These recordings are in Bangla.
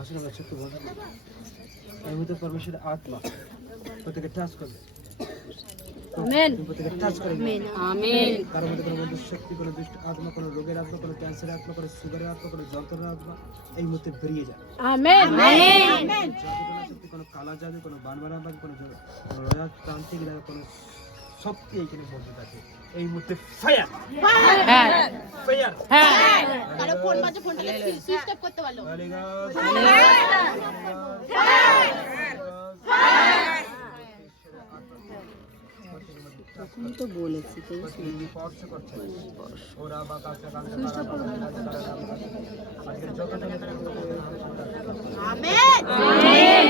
আসলে আমরা ছোট্ট বন্ধু এর মধ্যে পরমেশ্বরের আত্মা প্রত্যেকে টাচ করবে আমেন প্রত্যেকে টাচ করে আমেন কারণ মধ্যে কোনো বন্ধু শক্তি কোনো দুষ্ট আত্মা কোনো রোগের আত্মা কোনো ক্যান্সারের আত্মা কোনো সুগারের আত্মা কোনো যন্ত্রণার আত্মা এই মুহূর্তে বেরিয়ে যায় আমেন আমেন শক্তি কোনো কালা জাদু কোনো বানমারা বান কোনো রয়া তান্ত্রিক কোনো শক্তি এখানে বন্ধ থাকে এই মুহূর্তে ফায়ার ফায়ার ফায়ার হ্যাঁ কারো ফোন বাজে ফোনটাকে সুইচ অফ করতে বলো তখন তো বলেছি তো স্পর্শ করছে ওরা বাকাসে কান্দে আজকে যত জায়গায় আমেন আমেন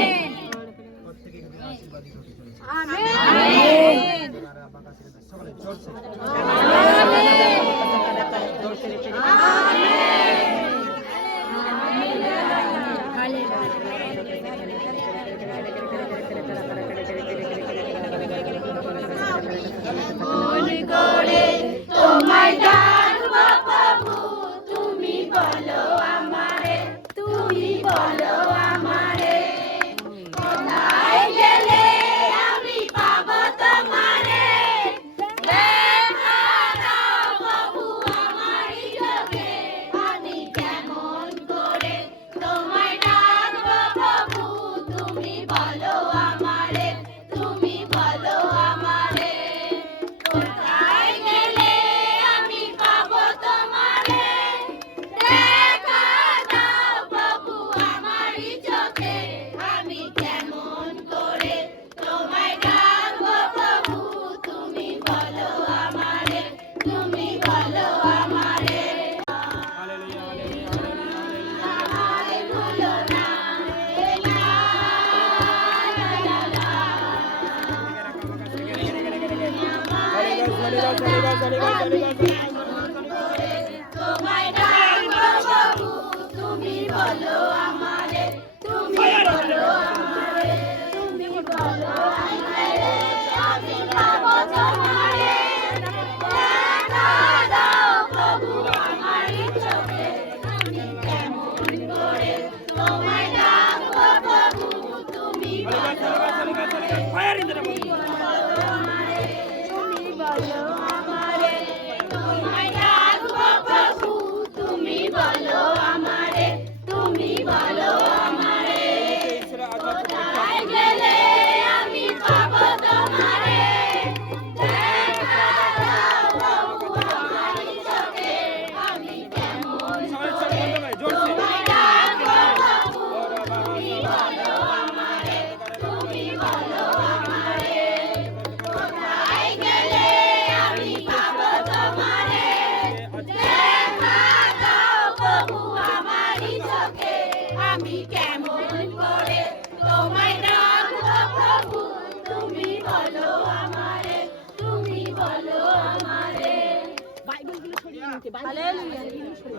প্রত্যেককে আশীর্বাদ দিতে চলেছে আমেন আমেন বাকাসে সকলে জোরসে তোমায় ডাকবো প্রভু তুমি বলো আমারে তুমি বলো আমারে তুমি বলো আমারে আমি পাবো তোমারে দেখা দাও প্রভু আমার চোখে আমি কেমন করে তোমায় ডাকবো প্রভু তুমি বলো আমারে তুমি বলো আমারে তোমায় ডাকবো প্রভু তুমি বলো আমারে তুমি বলো আমারে কোথায় গেলে আমি পাবো তোমারে দেখা দাও প্রভু আমার চোখে আমি কেমন করে তোমায় ডাকবো প্রভু তুমি বলো আমারে তুমি বলো আমারে কোথায় গেলে আমি পাবো তোমারে দেখা দাও প্রভু আমার চোখে আমি কেমন করে তোমায় ডাকবো প্রভু তুমি বলো আমারে তুমি বলো আমারে বাইবেলগুলো সরিয়ে নিতে হালেলুয়া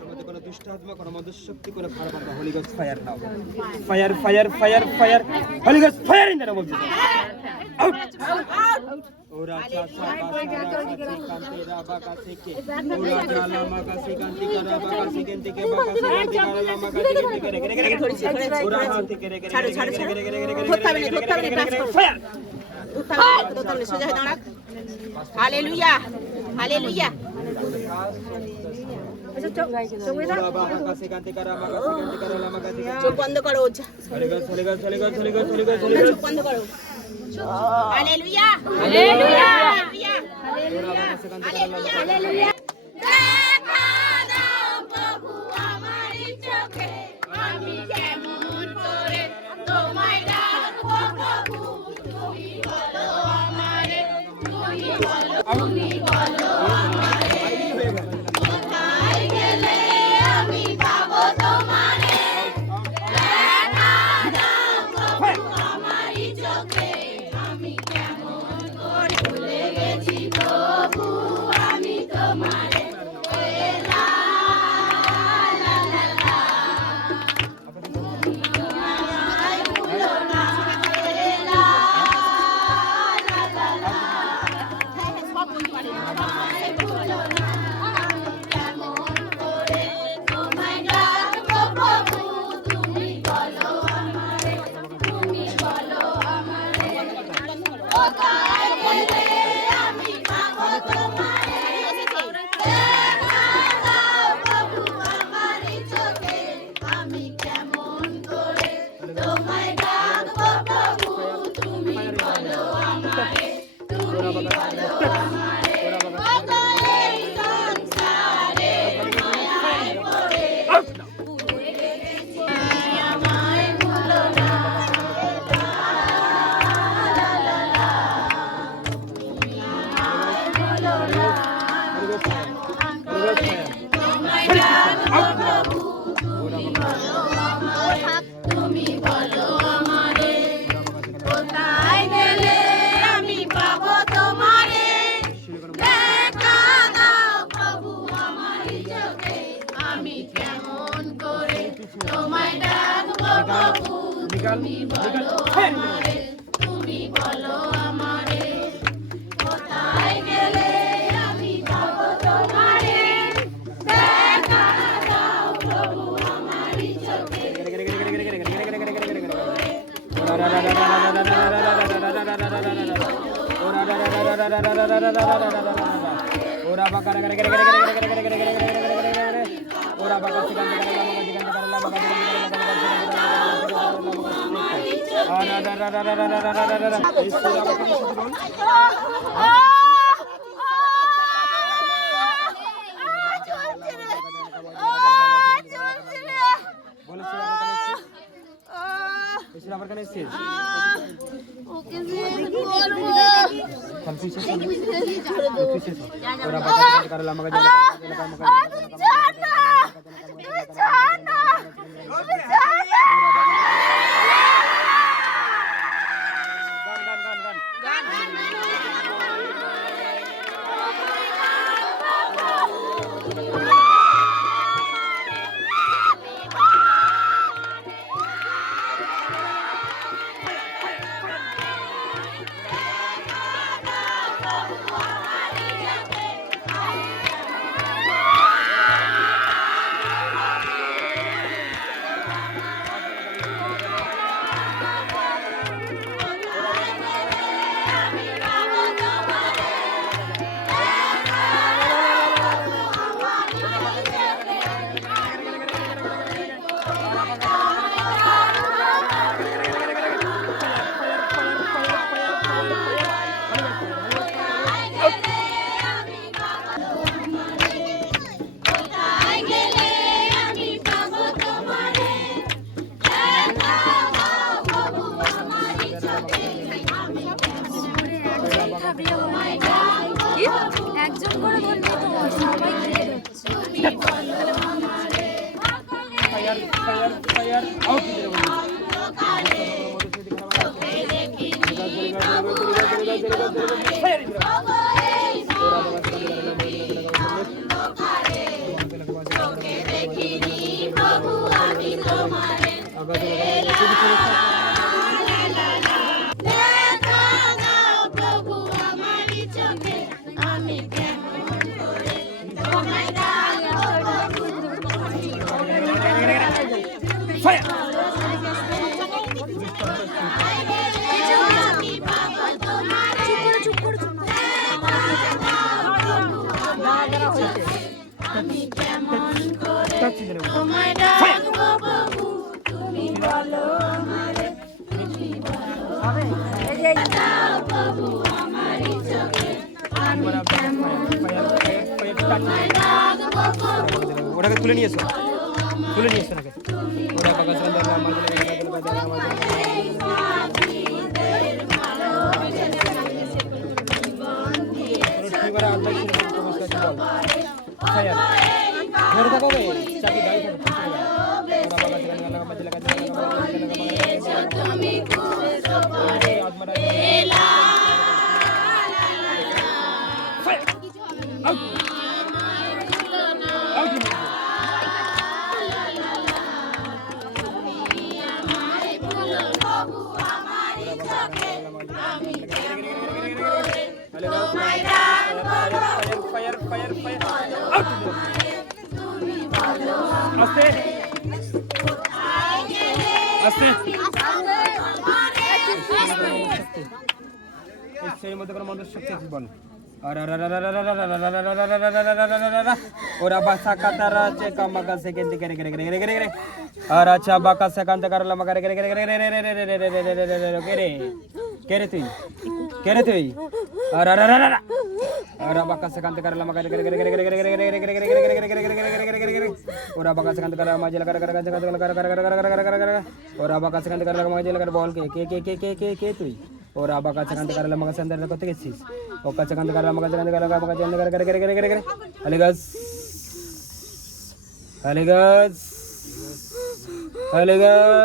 মধ্যে কোনো দুষ্ট আত্মা কোনো মন্দ শক্তি কোনো খারাপ আত্মা হোলি গস fire now fire fire fire fire Holi Gauss fire in the name of Jesus out ওরা চাচা বাসা কান্তে রাবা কাছে কে ওরা জালা মাগা সে কান্তি করা বাগা সে কেন্তে কে বাগা সে কান্তি করা লামা কাছে কেন্তে কে রে রে ওরা হাতে কে রে রে ছাড়ো ছাড়ো ফায়ার ধরতে সোজা হয়ে দাঁড়া হালেলুয়া হালেলুয়া ওরা বাগা কাছে কান্তি করা বাগা সে কান্তি করা লামা কাছে চোখ বন্ধ করো হোলি গস হোলি গস হোলি গস হোলি গস হোলি গস হোলি চোখ বন্ধ করো হালেলুয়া হালেলুয়া হালেলুয়া হালেলুয়া দেখা দাও প্রভু আমার চোখে আমি কেমন করে তোমায় ডাকবো প্রভু তুমি বলো আমারে তুমি বলো আমারে কোথায় গেলে আমি পাবো তোমারে দেখা দাও প্রভু আমার চোখে আমি কেমন করে ভুলে গেছি প্রভু আমি তোমারে লা লা লা লা আমায় ভুলো না লা লা লা লা আমায় ভুলো না আমি কেমন করে তোমায় ডাকবো প্রভু তুমি বলো আমারে তুমি বলো আমারে কোথায় গেলে আমি পাবো তোমারে দেখা দাও প্রভু আমার চোখে আমি কেমন করে তোমায় ডাকবো প্রভু তুমি বলো আমারে তুমি বলো আমারে কত এই সংসারে মায়ায় পড়ে ভুলে গেছি আমায় ভুলো না লা লা লা আমায় ভুলো না তোমায় ডাকবো প্রভু তুমি বলো আমারে তুমি বলো আমারে কোথায় গেলে আমি পাবো তোমারে দেখা দাও প্রভু আমার চোখে আমি কেমন করে তোমায় ডাকবো প্রভু তুমি বলো আমারে তুমি বলো আমারে কোথায় গেলে আমি পাবো তোমারে দেখা দাও প্রভু আমার চোখে ওরা বাকা রে রে রে রে রে রে রে রে ওরা বাকা সে কান্তি করা লামা কাছে কান্তি করা লামা কাছে গান কোথায় গেলে আমি পাবো তোমারে দেখা দাও প্রভু আমারই চোখে আমি একজন করে বললে তো সবাই ঘিরে যাচ্ছে তুমি বলো আমারে ফায়ার ফায়ার ফায়ার আউট চোখে দেখিনি প্রভু আমি তোমারে দেখা দাও প্রভু আমারই চোখে আমি কেমন করে তোমায় ডাকবো আমি পাবো তোমারে আমি কেমন করে তোমায় ডাকবো প্রভু তুমি বলো আমারে তুমি বলো দাও প্রভু আমারই চোখে আমি কেমন করে তোমায় ডাকবো প্রভু ওটাকে তুলে নিয়েছো নাকি ওটা বাগাস ধরে থাকো চাকরি গাড়ি তুমি খুঁজো পরে প্রভু আমারই চোখে আমি কেমন করে তোমায় ডাকবো ফায়ার ফায়ার ফায়ার তুমি বলো আস্তে কোথায় গেলে আস্তে আমারে সেই মধ্যে কোনো মন্ত্র শক্তি আছে বল ওরা বাসা কাতারা চেকা মাগা সে কেন্দ্রে করে করে করে করে করে আর আচ্ছা বাকা সে কান্তে করলা মাগা করে করে করে করে করে করে তুই আর আর আর আর বাকা সে কান্তে করলা মাগা করে করে করে করে করে করে ওরা বাকা সে কান্তে করলা মাঝে লাগা করে করে করে ওরা বাকা সে কান্তে করলা মাঝে লাগা বল কে তুই और आबा का चकांत करायला मग संदर्भ करते घेसीस ओका चकांत करायला मग चकांत करायला मग चकांत करे अलीगस अलीगस अलीगस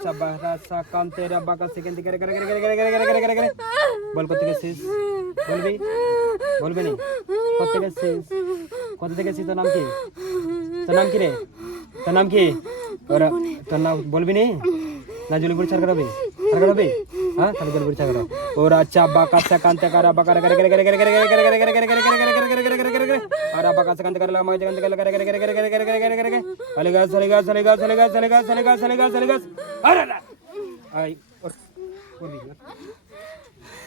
अच्छा bahasa kantera bakal sekian tiga gara বল কত গেছিস বলবি নি কত গেছিস তোর নাম কি রে তোর নাম কি ওরা তোর নাম বলবি নি না জলপুর ছাড় করাবে হ্যাঁ তাহলে জলপুর ছাড় করাও ওরা আচ্ছা বাকা কান্তে করা বাকা করে और आप का सकंत कर लगा मगे सकंत कर अलीगस अरे आई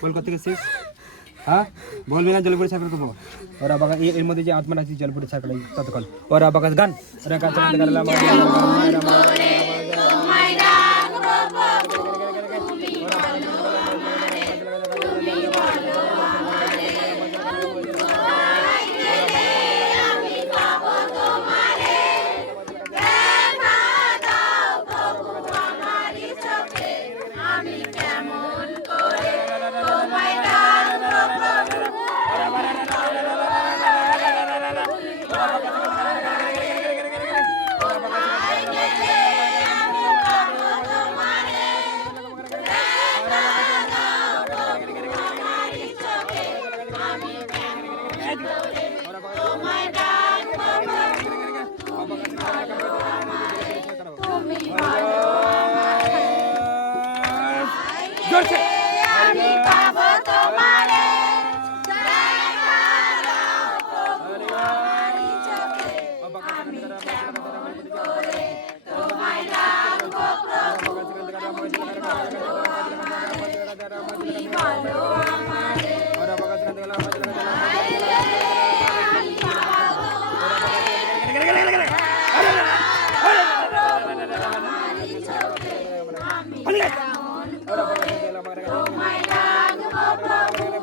बोल कत गेছিস হ্যাঁ বলবি না জলপুরি ছাকর করব और आप का এর মধ্যে যে আত্মা আছে জলপুরি ছাকর ততক্ষণ और आप का গান और का सकंत कर लगा मगे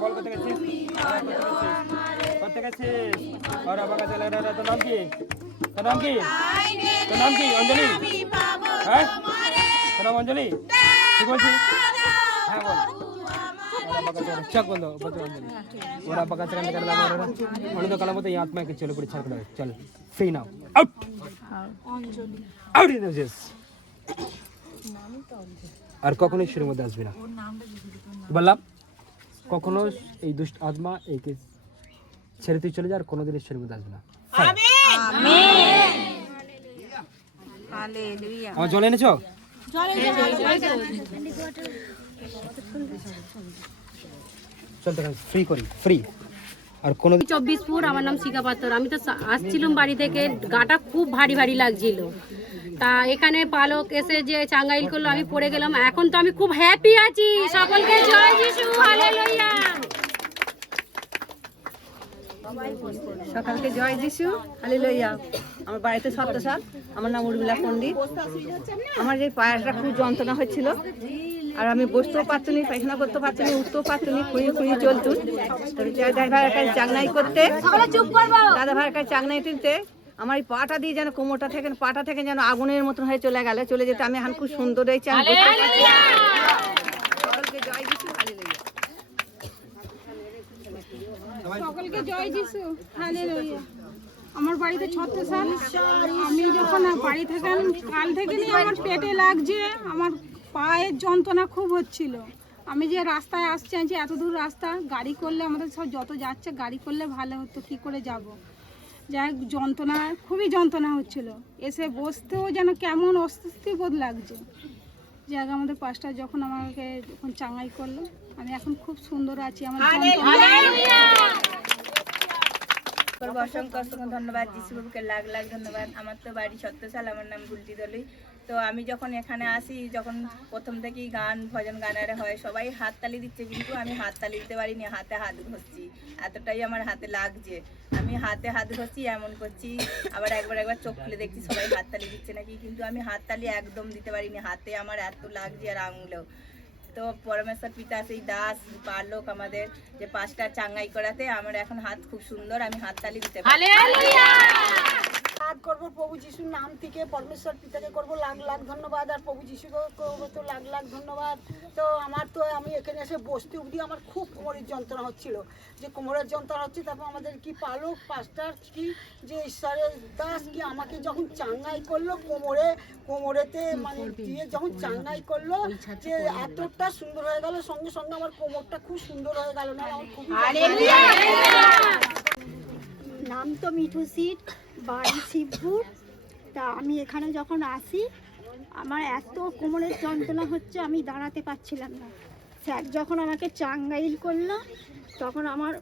বল করতে গেছিস और अब चला रहा तो नाम की अंजलि है तो नाम अंजलि ठीक बोलছি হ্যাঁ বল चक बोल दो बच्चों अंजलि और अब का चला कर ला मारा उन्होंने तो कला मत ये आत्मा के चलो पड़ी छाड़ कर चल फ्री नाउ आउट अंजलि आउट इन दिस আর কখনো ঈশ্বরের মধ্যে আসবে না বললাম কখনো এই দুষ্ট আত্মা একে ছেড়ে তুই চলে যা আর কোনোদিন ঈশ্বরের মধ্যে আসবে না আমেন হালেলুয়া আমার জল এনেছো চল তো ফ্রি করি ফ্রি আর কোন 24 ফুট আমার নাম শিখা পাত্র আমি তো আসছিলাম বাড়ি থেকে গাটা খুব ভারী ভারী লাগছিল তা এখানে পালক এসে যে চাঙ্গাইল করলো আমি পড়ে গেলাম এখন তো আমি খুব হ্যাপি আছি সকলকে জয় যিশু হালেলুয়া সকালকে জয় যিশু হালেলুয়া আমার বাড়িতে সপ্তসাল আমার নাম উর্মিলা পণ্ডিত আমার যে পায়েরটা খুব যন্ত্রণা হচ্ছিল আর আমি বসতেও পারতুনি পায়খানা করতে পারতুনি উঠতেও পারতুনি খুঁড়িয়ে খুঁড়িয়ে চলতুন তবে দাদা ভাইয়ের কাছে চাংনাই করতে দাদা ভাইয়ের কাছে চাংনাই তুলতে আমার এই পাটা দিয়ে যেন কোমরটা থেকে পাটা থেকে যেন আগুনের মতন হয়ে চলে যেতে আমি এখন খুব সুন্দর হয়েছি সকলকে জয় যিশু হালেলুয়া সকলকে জয় যিশু হালেলুয়া আমার বাড়িতে 36 সাল আমি যখন বাড়ি থেকে কাল থেকে নিয়ে আমার পেটে লাগছে আমার পায়ের যন্ত্রণা খুব হচ্ছিল আমি যে রাস্তায় আসছি যে এত দূর রাস্তা গাড়ি করলে আমাদের সব যত যাচ্ছে গাড়ি করলে ভালো হতো কি করে যাব যাই যন্ত্রণা খুবই যন্ত্রণা হচ্ছিল এসে বসতেও যেন কেমন অস্বস্তি বোধ লাগছে যাক আমাদের পাস্টার যখন আমাকে যখন চাঙ্গাই করলো আমি এখন খুব সুন্দর আছি আমার অসংখ্য ধন্যবাদ যিশুবাবুকে লাখ লাখ ধন্যবাদ আমার তো বাড়ি 36 সাল আমার নাম গুলটি দলুই তো আমি যখন এখানে আসি যখন প্রথম থেকেই গান ভজন গানারে হয় সবাই হাততালি দিচ্ছে কিন্তু আমি হাততালি দিতে পারিনি হাতে হাত ঘষছি এতটাই আমার হাতে লাগছে আমি হাতে হাত ঘষছি এমন করছি আবার একবার চোখ খুলে দেখছি সবাই হাততালি দিচ্ছে নাকি কিন্তু আমি হাততালি একদম দিতে পারিনি হাতে আমার এত লাগছে আর আঙুলেও তো পরমেশ্বর পিতা সেই দাস পারলোক আমাদের যে 5টা চাঙ্গাই করাতে আমার এখন হাত খুব সুন্দর আমি হাততালি দিতে পারি করবো প্রভু যিশুর নাম থেকে পরমেশ্বর পিতাকে করবো লাখ লাখ ধন্যবাদ আর প্রভু যিশুকে করবো তো লাখ লাখ ধন্যবাদ তো আমার তো আমি এখানে এসে বসতে অবধি আমার খুব কোমরের যন্ত্রণা হচ্ছিল যে কোমরের যন্ত্রণা হচ্ছে তারপর আমাদের কি পালক পাস্টার কি যে ঈশ্বরের দাস কি আমাকে যখন চাঙ্গাই করলো কোমরেতে মানে দিয়ে যখন চাঙ্গাই করলো যে এতটা সুন্দর হয়ে গেল সঙ্গে সঙ্গে আমার কোমরটা খুব সুন্দর হয়ে গেল না আমার খুব নাম তো মিঠু সিট বাড়ি শিবপুর তা আমি এখানে যখন আসি আমার এত কোমরের যন্ত্রণা হচ্ছে আমি দাঁড়াতে পারছিলাম না স্যার যখন আমাকে চাঙ্গাইল করলো তখন আমার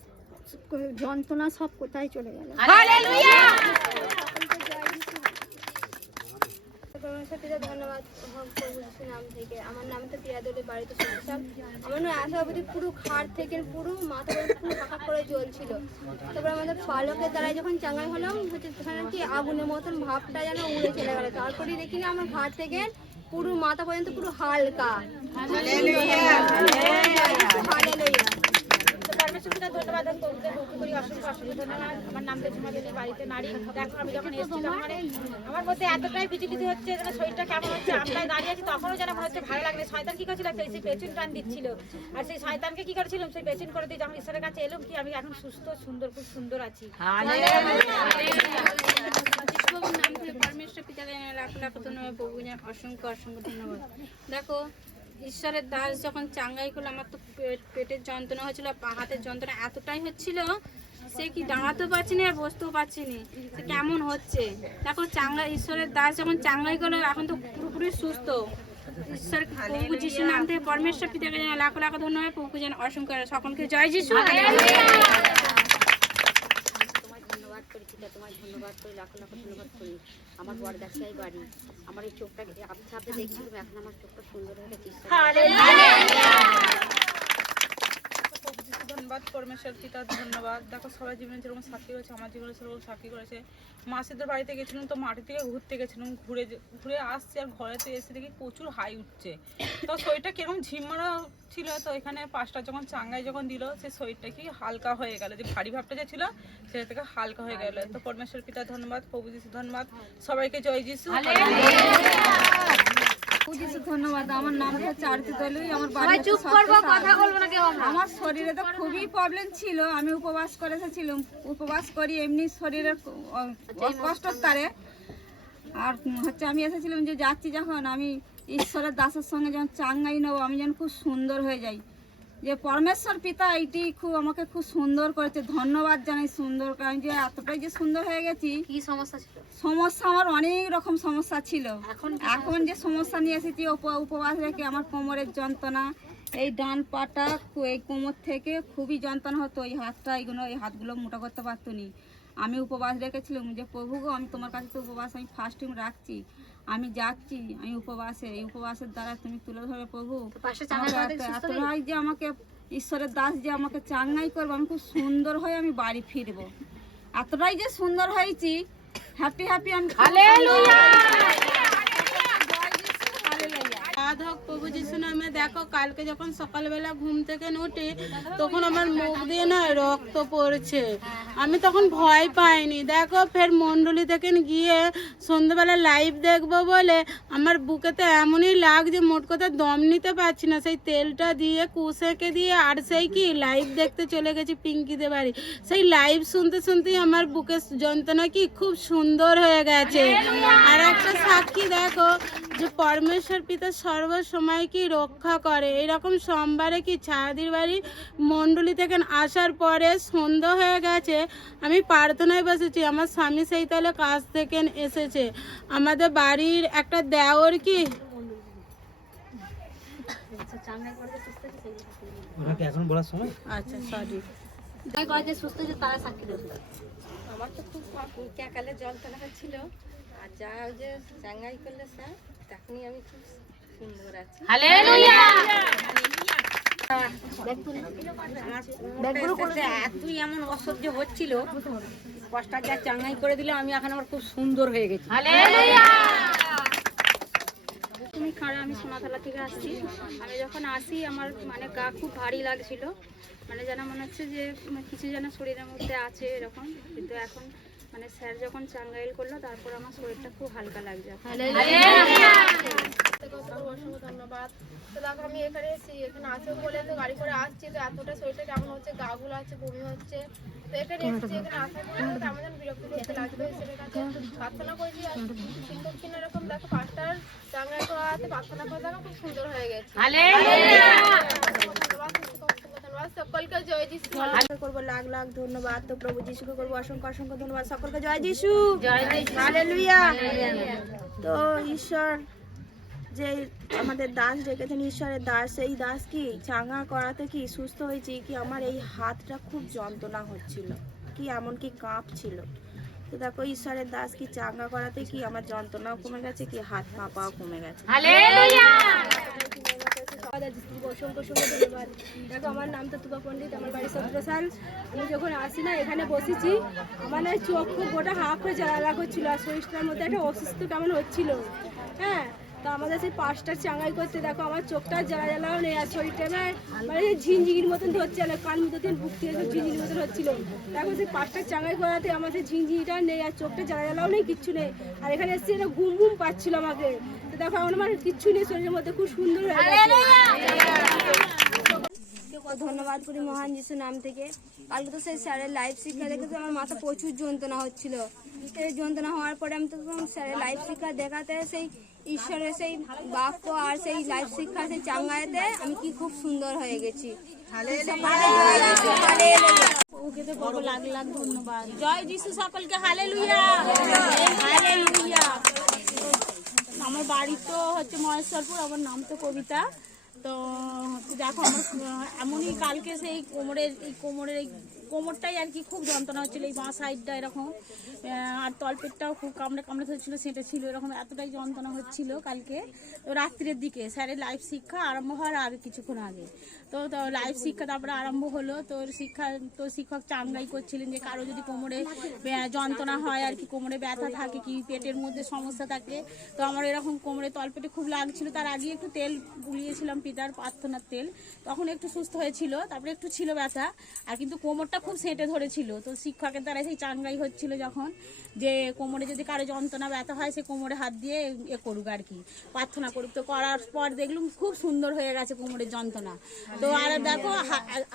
যন্ত্রণা সব কোথায় চলে গেল ধন্যবাদ নাম থেকে আমার নাম তো পিয়াদলের বাড়িতে সব আমার না আসা অবধি পুরো খাট থেকে পুরো মাথা পুরো হাঁকা করে জ্বলছিল তারপর আমাদের পালকের দ্বারা যখন চাঙ্গাই হলাম হচ্ছে কি আগুনের মতন ভাবটা যেন উড়ে চলে গেল তারপরে দেখি না আমার ঘাট থেকে পুরো মাথা পর্যন্ত পুরো হালকা ধন্যবাদ আমার নাম বাড়িতে নারী দেখো আমি যখন এসেছিলাম আমার মধ্যে এতটাই বিচিকিতি হচ্ছে যেন শরীরটা কেমন হচ্ছে আমরা দাঁড়িয়ে আছি তখনও যেন মনে হচ্ছে ভালো লাগবে শয়তান কি করছিল সেই পেছন টান দিচ্ছিল আর সেই শয়তানকে কি করেছিলাম সেই পেছন করে দিয়ে যখন ঈশ্বরের কাছে এলাম কি আমি এখন সুস্থ সুন্দর খুব সুন্দর আছি নাম থেকে পরমেশ্বর পিতাকে লাখ লাখ ধন্যবাদ প্রভু অসংখ্য অসংখ্য ধন্যবাদ দেখো ঈশ্বরের দাস যখন চাঙ্গাই করলো আমার তো পেটের যন্ত্রণা হচ্ছিল হাতের যন্ত্রণা এতটাই হচ্ছিল সে কি দাঁড়াতেও পারছি না আর বসতেও পারছি না সে কেমন হচ্ছে দেখো ঈশ্বরের দাস যখন চাঙ্গাই করলো এখন তো পুরোপুরি সুস্থ ঈশ্বর প্রভু যিশুর নাম থেকে পরমেশ্বর পিতাকে যেন লাখ লাখ ধন্যবাদ প্রভুকে যেন অসংখ্য সকলকে জয় যিশু তোমায় ধন্যবাদ করি লাখ লাখ ধন্যবাদ করি আমার বরদাসিয়াই বাড়ি আমার এই চোখটা আপনি দেখছিলাম এখন আমার চোখটা সুন্দর হয়ে গেছে ধন্যবাদ পরমেশ্বর পিতা ধন্যবাদ। দেখো সবাই জীবনে যেরকম সাক্ষী করেছে, আমার জীবনে সেরকম সাক্ষী করেছে। মাসিদের বাড়িতে গেছিলাম, তো মাটি থেকে ঘুরতে গেছিলাম, ঘুরে আসছি আর ঘরেতে এসে দেখি প্রচুর হাই উঠছে। তো শরীরটা কিরকম ঝিমমারা ছিল, তো এখানে 5টা যখন চাঙ্গাই যখন দিল, সে শরীরটা কি হালকা হয়ে গেল, যে ভারী ভাবটা যে ছিল সেটা থেকে হালকা হয়ে গেল। তো পরমেশ্বর পিতা ধন্যবাদ, প্রভু যিশু ধন্যবাদ, সবাইকে জয় যিশু। ধন্যবাদ। আমার নাম হচ্ছে আরতি দলুই। আমার বাড়ি চুপ করবো, কথা বলবো না কেউ। আমার শরীরে তো খুবই প্রবলেম ছিল, আমি উপবাস করে এসেছিলাম, উপবাস করি এমনি শরীরের কষ্ট করে। আর হচ্ছে আমি এসেছিলাম যে যাচ্ছি যখন আমি ঈশ্বরের দাসের সঙ্গে যখন চাঙ্গাই নেবো, আমি যেন খুব সুন্দর হয়ে যাই। যে পরমেশ্বর পিতা এইটি আমাকে খুব সুন্দর করেছে, ধন্যবাদ জানাই। সুন্দর কারণ যে এতটাই যে সুন্দর হয়ে গেছি। কি সমস্যা ছিল? সমস্যা আমার অনেক রকম সমস্যা ছিল। এখন যে সমস্যা নিয়ে এসেছি উপবাস রেখে, আমার কোমরের যন্ত্রণা, এই ডান পাটা এই কোমর থেকে খুবই যন্ত্রণা হতো, এই হাতটা এই হাতগুলো মোটা করতে পারতো নি। আমি উপবাস রেখেছিলাম যে প্রভু গো, আমি তোমার কাছে তো উপবাস আমি ফাস্টিং রাখছি, আমি যাচ্ছি, আমি উপবাসে, এই উপবাসের দ্বারা তুমি তুলে ধরে প্রভু। এতটাই যে আমাকে ঈশ্বরের দাস যে আমাকে চাঙ্গাই করবো, আমি খুব সুন্দর হয়ে আমি বাড়ি ফিরবো। এতটাই যে সুন্দর হয়েছি, হ্যাপি হ্যাপি আমি। হোক প্রভু যিশু নামে। দেখো কালকে যখন সকালবেলা ঘুম থেকে উঠি, তখন আমার মুখ দিয়ে না রক্ত পড়ছে, আমি তখন ভয় পাইনি। দেখো ফের মণ্ডলী থেকে গিয়ে সন্ধ্যাবেলা লাইভ দেখবো বলে আমার বুকেতে এমনই লাগছে, মোট কথা দম নিতে পারছি না। সেই তেলটা দিয়ে কুশেকে দিয়ে আর সেই কি লাইভ দেখতে চলে গেছি পিঙ্কিদের বাড়ি। সেই লাইভ শুনতে শুনতেই আমার বুকের যন্ত্রণা কি খুব সুন্দর হয়ে গেছে। আর একটা সাক্ষী দেখো যে পরমেশ্বর পিতা সর্বসময় কি রক্ষা করে। এরকম সোমবারে কি ছায়াদির বাড়ি মণ্ডলী থেকে আসার পরে সন্ধ্যা হয়ে গেছে, আমি প্রার্থনায় বসেছি, আমার স্বামী সেই তাহলে কাজ থেকে এসেছে। আমাদের বাড়ির একটা দেওর কি এখন বলার সময়, আচ্ছা সরি, সুস্থ হয়েছে তারা সাক্ষী দেবে। আমার তো খুব ক্যাকালে যন্ত্রণা হচ্ছিল, আর যা যে চাঙ্গাই করলে স্যার, তখনই আমি খুব সুন্দর আছি। হালেলুয়া। এতই এমন অসহ্য হচ্ছিল, কষ্টা যা চাঙ্গাই করে দিলে আমি এখন আমার খুব সুন্দর হয়ে গেছি। হালেলুয়া। তুমি খাড়া, আমি সোনাতলা থেকে আসছি। আমি যখন আসি আমার মানে গা খুব ভারী লাগছিল, মানে যেন মনে হচ্ছে যে কিছু যেন শরীরের মধ্যে আছে এরকম। কিন্তু এখন মানে স্যার যখন চাঙ্গাইল করলো, তারপর আমার শরীরটা খুব হালকা লাগছে। অসংখ্য ধন্যবাদ। তো দেখো আমি এখানে আসবো বলে তো গাড়ি করে আসছি, তো এতটা শরীরটা কেমন হচ্ছে, গা গুলো আছে, বমি হচ্ছে। তো এখানে এসেছি, এখানে আসার পরে কেমন যেন বিরক্ত করতে লাগবে। হিসেবের কাছে প্রার্থনা করেছি, আর শিক্ষক কিনা এরকম দেখো 5টার চাঙ্গাই করাতে প্রার্থনা করে দেখো খুব সুন্দর হয়ে গেছে। সকলকে জয় যিশু করবো, লাখ লাখ ধন্যবাদ। তো প্রভু যিশুকে করবো অসংখ্য অসংখ্য ধন্যবাদ। সকলকে জয় যিশু, হালেলুয়া। তো ঈশ্বর যে আমাদের দাস রেখেছেন, ঈশ্বরের দাস, এই দাস কি চাঙ্গা করাতে কি সুস্থ হয়েছি কি আমার এই হাতটা খুব যন্ত্রণা হচ্ছিল, কি এমনকি কাঁপছিল। তো দেখো ঈশ্বরের দাস কি চাঙ্গা করাতে কি আমার যন্ত্রণাও কমে গেছে, কি হাত পা পাও কমে গেছে। অসংখ্য অসংখ্য ধন্যবাদ। দেখো আমার নাম তো তুবা পণ্ডিত, আমার বাড়ি সত্রসাল। আমি যখন আসি না এখানে বসেছি, আমার না চোখ খুব গোটা হাফ করে জ্বালা করছিল, আর শরীরটার মধ্যে একটা অসুস্থ কেমন হচ্ছিল। হ্যাঁ, তো আমাদের সেই 5টার চাঙ্গাই করতে দেখো আমার চোখটা জ্বালা জ্বালাও নেই, আর শরীরটা মানে ঝিনঝিনির মতন ধরছে না, কান মতো বুক দিয়ে ঝিনঝিনির মতন হচ্ছিল। দেখো সেই 5টার চাঙ্গাই করাতে আমার সেই ঝিনঝিনিটা নেই, আর চোখটা জ্বালা জ্বালাও নেই, কিচ্ছু নেই। আর এখানে এসে এটা ঘুম ঘুম পাচ্ছিল আমাকে। তো দেখো এখন আমার কিচ্ছু নেই, শরীরের মধ্যে খুব সুন্দর হয়ে গেছে। ধন্যবাদ করি মহান যিশুর নাম থেকে। কালকে তো সেই স্যারের লাইভ শিক্ষা দেখে তো আমার মাথা প্রচুর যন্ত্রণা হচ্ছিল। এই যন্ত্রণা হওয়ার পরে আমি তো স্যারের লাইভ শিক্ষা দেখাতে সেই ঈশ্বরের সেই বাক্য আর সেই লাইভ শিক্ষা সেই চাঙ্গাইতে আমি কি খুব সুন্দর হয়ে গেছি। ওকে তো বড় লাখ লাখ ধন্যবাদ। জয় যিশু, সকলকে হালেলুয়া হালেলুয়া। আমার বাড়ি তো হচ্ছে মহেশ্বরপুর, আমার নাম তো কবিতা। তো দেখো আমার এমনই কালকে সেই কোমরের এই কোমরটাই আর কি খুব যন্ত্রণা হচ্ছিল, এই বাঁ সাইডটা এরকম, আর তলপেটটাও খুব কামড়ে ধরছিল, সেটা ছিল এরকম, এতটাই যন্ত্রণা হচ্ছিল কালকে। তো রাত্রের দিকে স্যারের লাইভ শিক্ষা আরম্ভ হওয়ার আর কিছুক্ষণ আগে তো লাইভ শিক্ষা তারপরে আরম্ভ হলো। তো শিক্ষক চাঙ্গাই করছিলেন যে কারো যদি কোমরে যন্ত্রণা হয় আর কি, কোমরে ব্যথা থাকে কি পেটের মধ্যে সমস্যা থাকে, তো আমার এরকম কোমরে তলপেটে খুব লাগছিল। তার আগে একটু তেল বুলিয়েছিলাম পিতার প্রার্থনার তেল, তখন একটু সুস্থ হয়েছিল, তারপরে একটু ছিল ব্যথা, আর কিন্তু কোমরটা খুব সেঁটে ধরেছিল। তো শিক্ষকের দ্বারা সেই চাঙ্গাই হচ্ছিল যখন, যে কোমরে যদি কারো যন্ত্রণা ব্যথা হয় সে কোমরে হাত দিয়ে করুক আর কি, প্রার্থনা করুক। তো করার পর দেখলুম খুব সুন্দর হয়ে গেছে কোমরের যন্ত্রণা। তো আর দেখো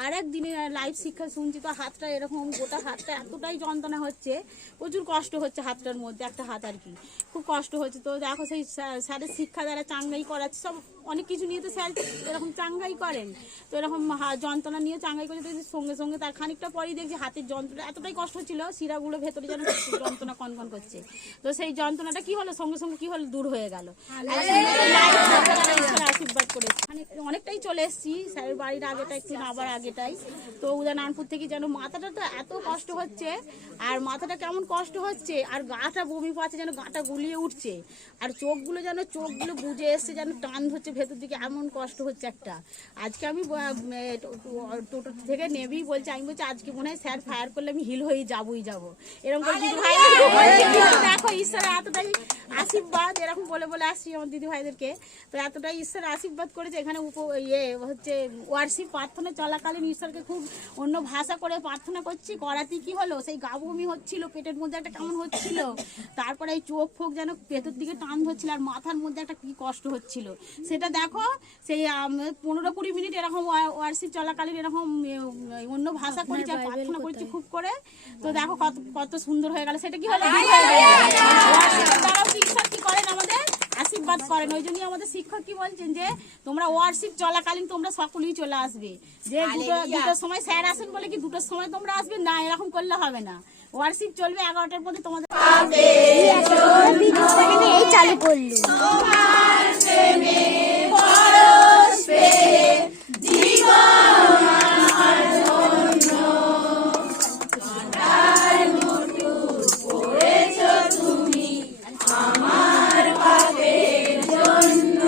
আর একদিনে লাইভ শিক্ষা শুনছি, তো হাতটা এরকম গোটা হাতটা এতটাই যন্ত্রণা হচ্ছে, প্রচুর কষ্ট হচ্ছে হাতটার মধ্যে, একটা হাত আর কি খুব কষ্ট হচ্ছে। তো দেখো সেই স্যারের শিক্ষা দ্বারা চাঙ্গাই করাচ্ছে, সব অনেক কিছু নিয়ে তো স্যার এরকম চাঙ্গাই করেন। তো এরকম যন্ত্রণা নিয়ে চাঙ্গাই করে, তো সঙ্গে সঙ্গে তার খানিকটা পরেই দেখছি হাতের যন্ত্রণা এতটাই কষ্ট হচ্ছিল, শিরাগুলো ভেতরে যেন যন্ত্রণা কনকন করছে। তো সেই যন্ত্রণাটা কি হলো, সঙ্গে সঙ্গে কি হলো, দূর হয়ে গেল। আশীর্বাদ করেছে, অনেকটাই চলে এসেছি স্যারের বাড়ির আগেটা একটু আবার আগেটাই। তো উদয়নারায়ণপুর থেকে যেন মাথাটা তো এত কষ্ট হচ্ছে, আর মাথাটা কেমন কষ্ট হচ্ছে, আর গাটা বমি পাচ্ছে, যেন গাটা গুলিয়ে উঠছে, আর চোখগুলো বুঝে এসছে, যেন টান ধরছে ভেতর দিকে, এমন কষ্ট হচ্ছে একটা। আজকে আমি টোটো থেকে নেবেই বলছি, আমি বলছি আজকে মনে হয় স্যার ফায়ার করলে আমি হিল হয়ে যাবোই যাবো, এরকম করে দিদি ভাই দেখো ঈশ্বরের এতটাই আশীর্বাদ, এরকম বলে বলে আসছি আমার দিদি ভাইদেরকে। তো এতটাই ঈশ্বর আশীর্বাদ করেছে, এখানে হচ্ছে ওয়ার্শিপ প্রার্থনা চলাকালীন ঈশ্বরকে খুব অন্য ভাষা করে প্রার্থনা করছি, করাতে কি হলো, সেই গা বমি হচ্ছিল, পেটের মধ্যে একটা কেমন হচ্ছিল, তারপরে এই চোখ ফোক যেন ভেতর দিকে টান ধরছিল, আর মাথার মধ্যে একটা কি কষ্ট হচ্ছিল, সেটা দেখো সেই 15-20 মিনিট এরকম ওয়ার্শিপ চলাকালীন এরকম অন্য ভাষা করেছি, আর প্রার্থনা করছি খুব করে। তো দেখো কত সুন্দর হয়ে গেল, সেটা কি হলো, ঈশ্বর কি করেন আমাদের আশীর্বাদ করেন। ওই জন্যই আমাদের শিক্ষক কি বলছেন যে তোমরা ওয়ার্শিপ চলাকালীন তোমরা সকলেই চলে আসবে, যে দুটোর সময় স্যার আসেন বলে কি 2টোর সময় তোমরা আসবে না, এরকম করলে হবে না। ওয়ার্শিপ চলবে 11টার মধ্যে তোমাদের এই চালু করলো। আমার পাপের জন্য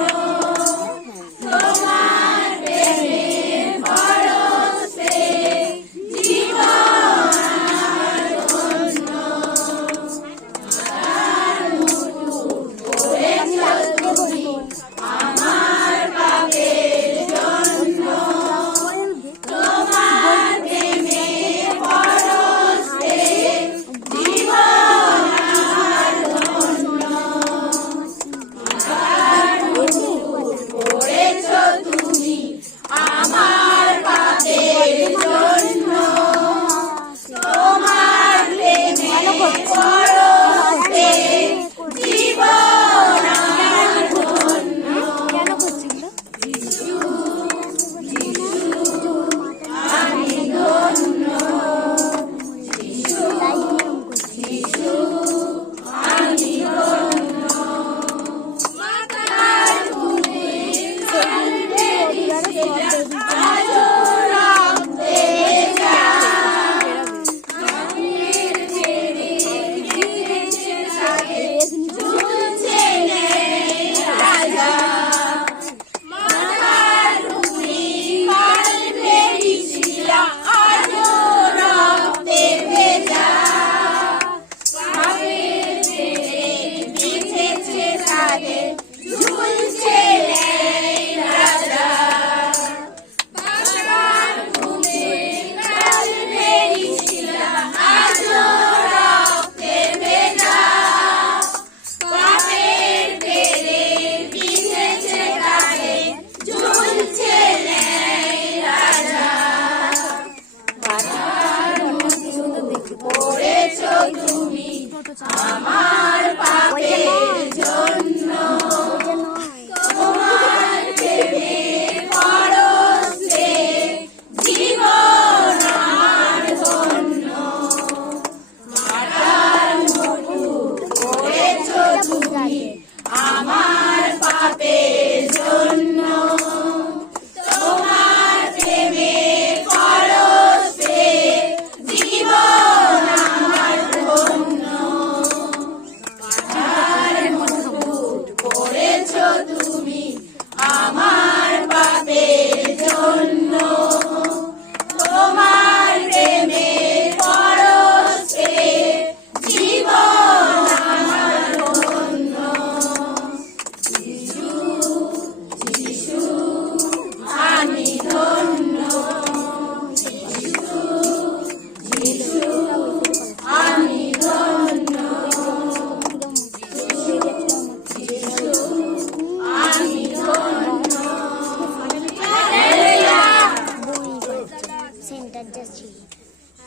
এটা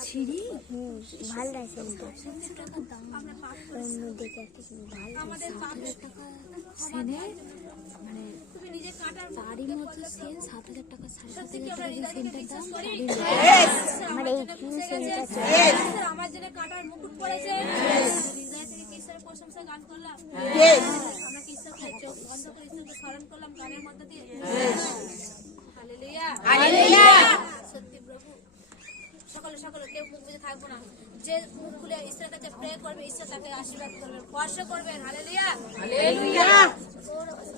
ছিড়ি ভাল লাগছে দেখে আমাদের সেনে মানে শাড়ির মধ্যে সেন 7,000 টাকা 7,500 টাকা সেন্টার দাম আমার এই সেন্টার আমার জন্য কাটার মুকুট পড়েছে হৃদয় থেকে ঈশ্বরের প্রশংসা গান করলাম আমরা ঈশ্বরকে চোখ বন্ধ করে ঈশ্বরকে স্মরণ করলাম গানের মধ্যে দিয়ে হালেলুয়া হালেলুয়া সত্যি প্রভু সকলে সকলে কেউ মুখ বুজে থাকবো না যে মুখ খুলে ঈশ্বরের কাছে প্রে করবে ঈশ্বর তাকে আশীর্বাদ করবেন স্পর্শ করবেন হালেলুয়া হালেলুয়া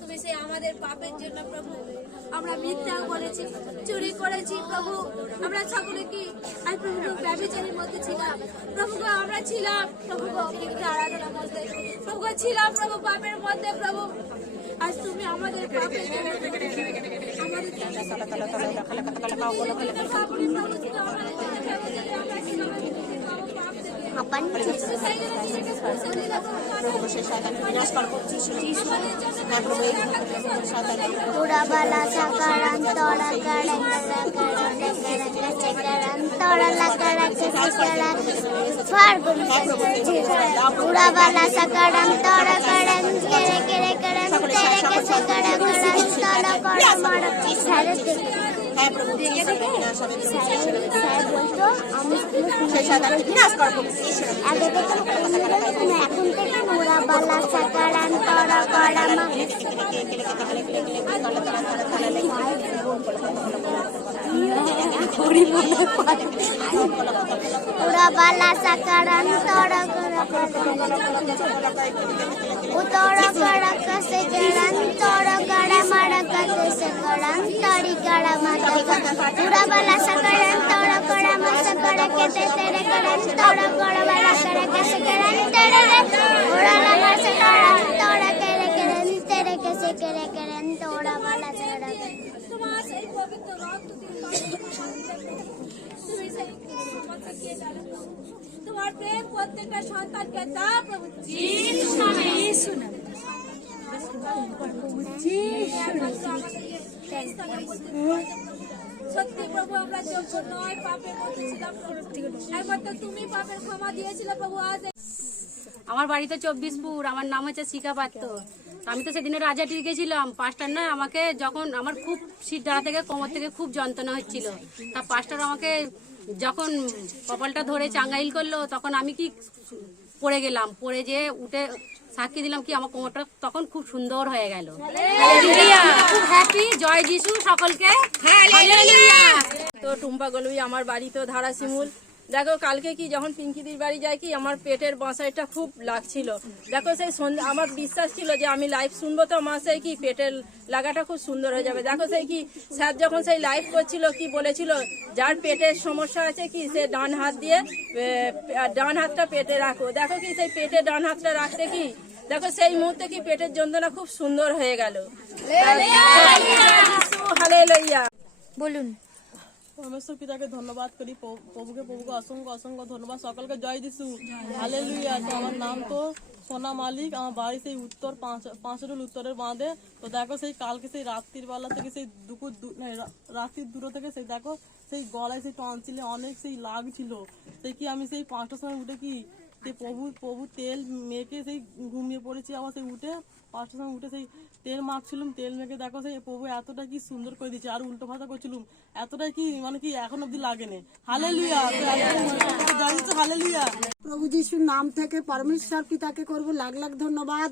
তুমি সেই আমাদের পাপের জন্য প্রভু আমরা মিথ্যা বলেছি চুরি করেছি প্রভু আমরা সকলে কি আর প্রভু ব্যভিচারীর মধ্যে ছিলাম প্রভু আমরা ছিলাম প্রভু আরাধনার মধ্যে প্রভু ছিলাম প্রভু পাপের মধ্যে প্রভু আজ তুমি আমাদের পাপের জন্য পুরাবালা সাকারান তোড়া কাড়া তোড়া লাগাড়া চেকড়া ফারগুন পুরাবালা সাকারান তোড়া কাড়া কেরে কেরে কেরে তেরে কেসে কাড়া কাড়া তোলা কড়া মারা সারতে হ্যাঁ প্রভু স্যার বলতো আমি আগে থেকে এখন থেকে পুরাবালা সাকারান তোড়া কড়া পুরাবালা সাকারান তোড়া উতড়া কড়া কসে গড়ান তোড়া কড়া মারা কসে গড়ান তড়ি কড়া মাতা পুরাবালা সাকারান তোড়া কড়া মাসা কড়া কেতে তেরে গড়ান তোড়া কড়া বালা কড়া কসে গড়ান তেরে উড়ালা মাসা কড়া তোড়া কেরে কেরে তেরে কসে কেরে কেরে তোড়া বালা তোড়া তোমার সেই পবিত্র রক্ত তুমি সেই সমাজকে জানো তোমার প্রেম প্রত্যেকটা সন্তানকে দাও প্রভু যিশু নামে যিশু নামে সত্যি প্রভু আমরা যোগ্য নয় পাপের মধ্যে ছিলাম একমাত্র তুমি পাপের ক্ষমা দিয়েছিলে প্রভু আজ আমার বাড়িতে 24পুর আমার নাম হচ্ছে শিখা পাত্র আমি তো সেদিনে রাজাটি গেছিলাম পাস্টার না আমাকে যখন আমার খুব শীত ডাঁড়া থেকে কোমর থেকে খুব যন্ত্রণা হচ্ছিল তা পাস্টার আমাকে যখন কপালটা ধরে চাঙ্গাইল করলো তখন আমি কি পড়ে গেলাম পড়ে যেয়ে উঠে সাক্ষী দিলাম কি আমার কোমরটা তখন খুব সুন্দর হয়ে গেল খুব হ্যাপি জয় যিশু সকলকে তো টুম্পা গলুই আমার বাড়ি তো ধারাশিমুল দেখো কালকে কি যখন পিঙ্কিদির বাড়ি যাই কি আমার পেটের বাসাইটা খুব লাগছিল দেখো সেই আমার বিশ্বাস ছিল যে আমি লাইভ শুনবো তো মাসে কি পেটের লাগাটা খুব সুন্দর হয়ে যাবে দেখো সেই কি স্যার যখন সেই লাইভ করছিল কি বলেছিল যার পেটের সমস্যা আছে কি সে ডান হাত দিয়ে ডান হাতটা পেটে রাখো দেখো কি সেই পেটে ডান হাতটা রাখতে কি দেখো সেই মুহূর্তে কি পেটের যন্ত্রণা খুব সুন্দর হয়ে গেল হালেলুয়া বলুন পরমেশ্বর পিতাকে ধন্যবাদ করি প্রভুকে অসংখ্য অসংখ্য ধন্যবাদ সকলকে জয় যিশু হালেলুয়া তো আমার নাম তো সোনা মালিক আমার বাড়ি সেই উত্তর পাঁচরুল উত্তরের বাঁধে তো দেখো সেই কালকে সেই রাত্রির বেলা থেকে সেই রাত্রির দুটো থেকে সেই দেখো সেই গলায় সেই টনসিলে অনেক সেই লাগছিল সেই কি আমি সেই 5টার সময় উঠে কি সেই প্রভু তেল মেখে সেই ঘুমিয়ে পড়েছি আবার সেই উঠে 5টার সময় উঠে সেই তেল মাখছিলাম তেল মেখে দেখো সেই প্রভু এতটা কি সুন্দর করে দিচ্ছে আর উল্টো ভাষা করছিলাম এতটাই কি মানে কি এখন অব্দি লাগেনি হালেলুয়া হালেলুয়া প্রভু যিশুর নাম থেকে পরমেশ্বর পিতাকে করব লাখ লাখ ধন্যবাদ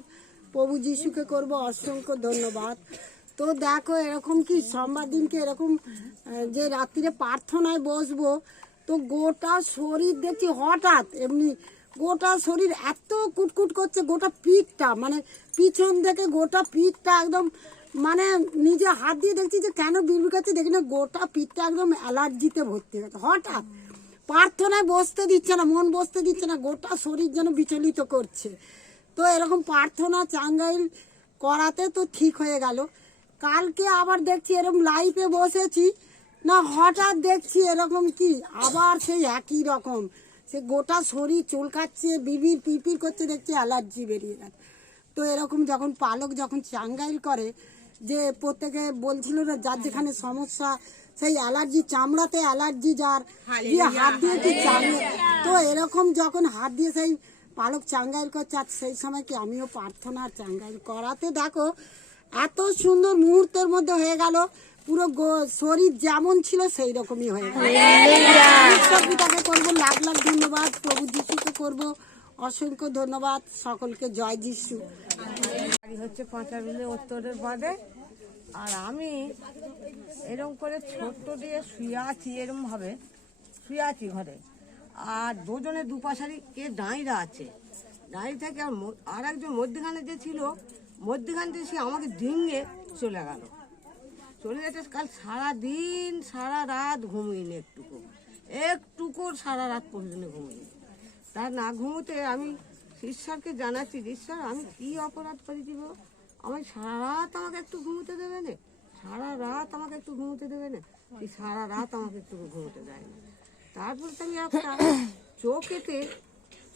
প্রভু যিশুকে করব অসংখ্য ধন্যবাদ তো দেখো এরকম কি সোমবার দিনকে এরকম যে রাত্রিরে প্রার্থনায় বসবো তো গোটা শরীর দেখছি হঠাৎ এমনি গোটা শরীর এত কুটকুট করছে গোটা পিঠটা মানে পিছন থেকে গোটা পিঠটা একদম মানে নিজে হাত দিয়ে দেখছি যে কেন বিড়বিড় করছে দেখি না গোটা পিঠটা একদম অ্যালার্জিতে ভর্তি হয়ে গেছে হঠাৎ প্রার্থনায় বসতে দিচ্ছে না মন বসতে দিচ্ছে না গোটা শরীর যেন বিচলিত করছে তো এরকম প্রার্থনা চাঙ্গাইল করাতে তো ঠিক হয়ে গেল কালকে আবার দেখছি এরকম লাইভে বসেছি না হঠাৎ দেখছি এরকম কি আবার সেই একই রকম সে গোটা শরীর চুলকাচ্ছে বিবির পিপির করছে দেখছি অ্যালার্জি বেরিয়ে গেছে তো এরকম যখন পালক যখন চাঙ্গাইল করে যে প্রত্যেকে বলছিল না যার যেখানে সমস্যা সেই অ্যালার্জি, চামড়াতে অ্যালার্জি যার, দিয়ে হাত দিয়ে কি চামড়ে, তো এরকম যখন হাত দিয়ে সেই পালক চাঙ্গাইল করছে, আর সেই সময় কি আমিও প্রার্থনা চাঙ্গাইল করাতে দেখো এত সুন্দর মুহূর্তের মধ্যে হয়ে গেল, পুরো শরীর যেমন ছিল সেই রকমই হয়ে গেল। পিতাকে করবো লাখ লাখ ধন্যবাদ, প্রভু যিশুকে করবো অসংখ্য ধন্যবাদ, সকলকে জয় যিশু। বাড়ি হচ্ছে পাঁচারুলে উত্তরের বাঁধে, আর আমি এরকম করে ছোট্ট দিয়ে শুয়ে আছি, এরকম ভাবে শুয়ে আছি ঘরে, আর দুজনে দুপাশারি কে দাঁড়িয়ে আছে, দাঁড়িয়ে থেকে আর একজন মধ্যখানে যে ছিল, মধ্যখান থেকে সে আমাকে ডিঙে চলে গেল। চলে যেতে কাল সারাদিন সারা রাত ঘুমিনি, একটুকু সারা রাত পর্যন্ত ঘুমিনি। তার না ঘুমোতে আমি ঈশ্বরকে জানাচ্ছি, ঈশ্বর আমি কি অপরাধ করে দিব, আমি সারা রাত আমাকে একটু ঘুমোতে দেবে না, সারা রাত আমাকে একটু ঘুমোতে দেবে না, সারা রাত আমাকে একটু ঘুমোতে দেয় না। তারপর তো আমি একটা চোখেতে,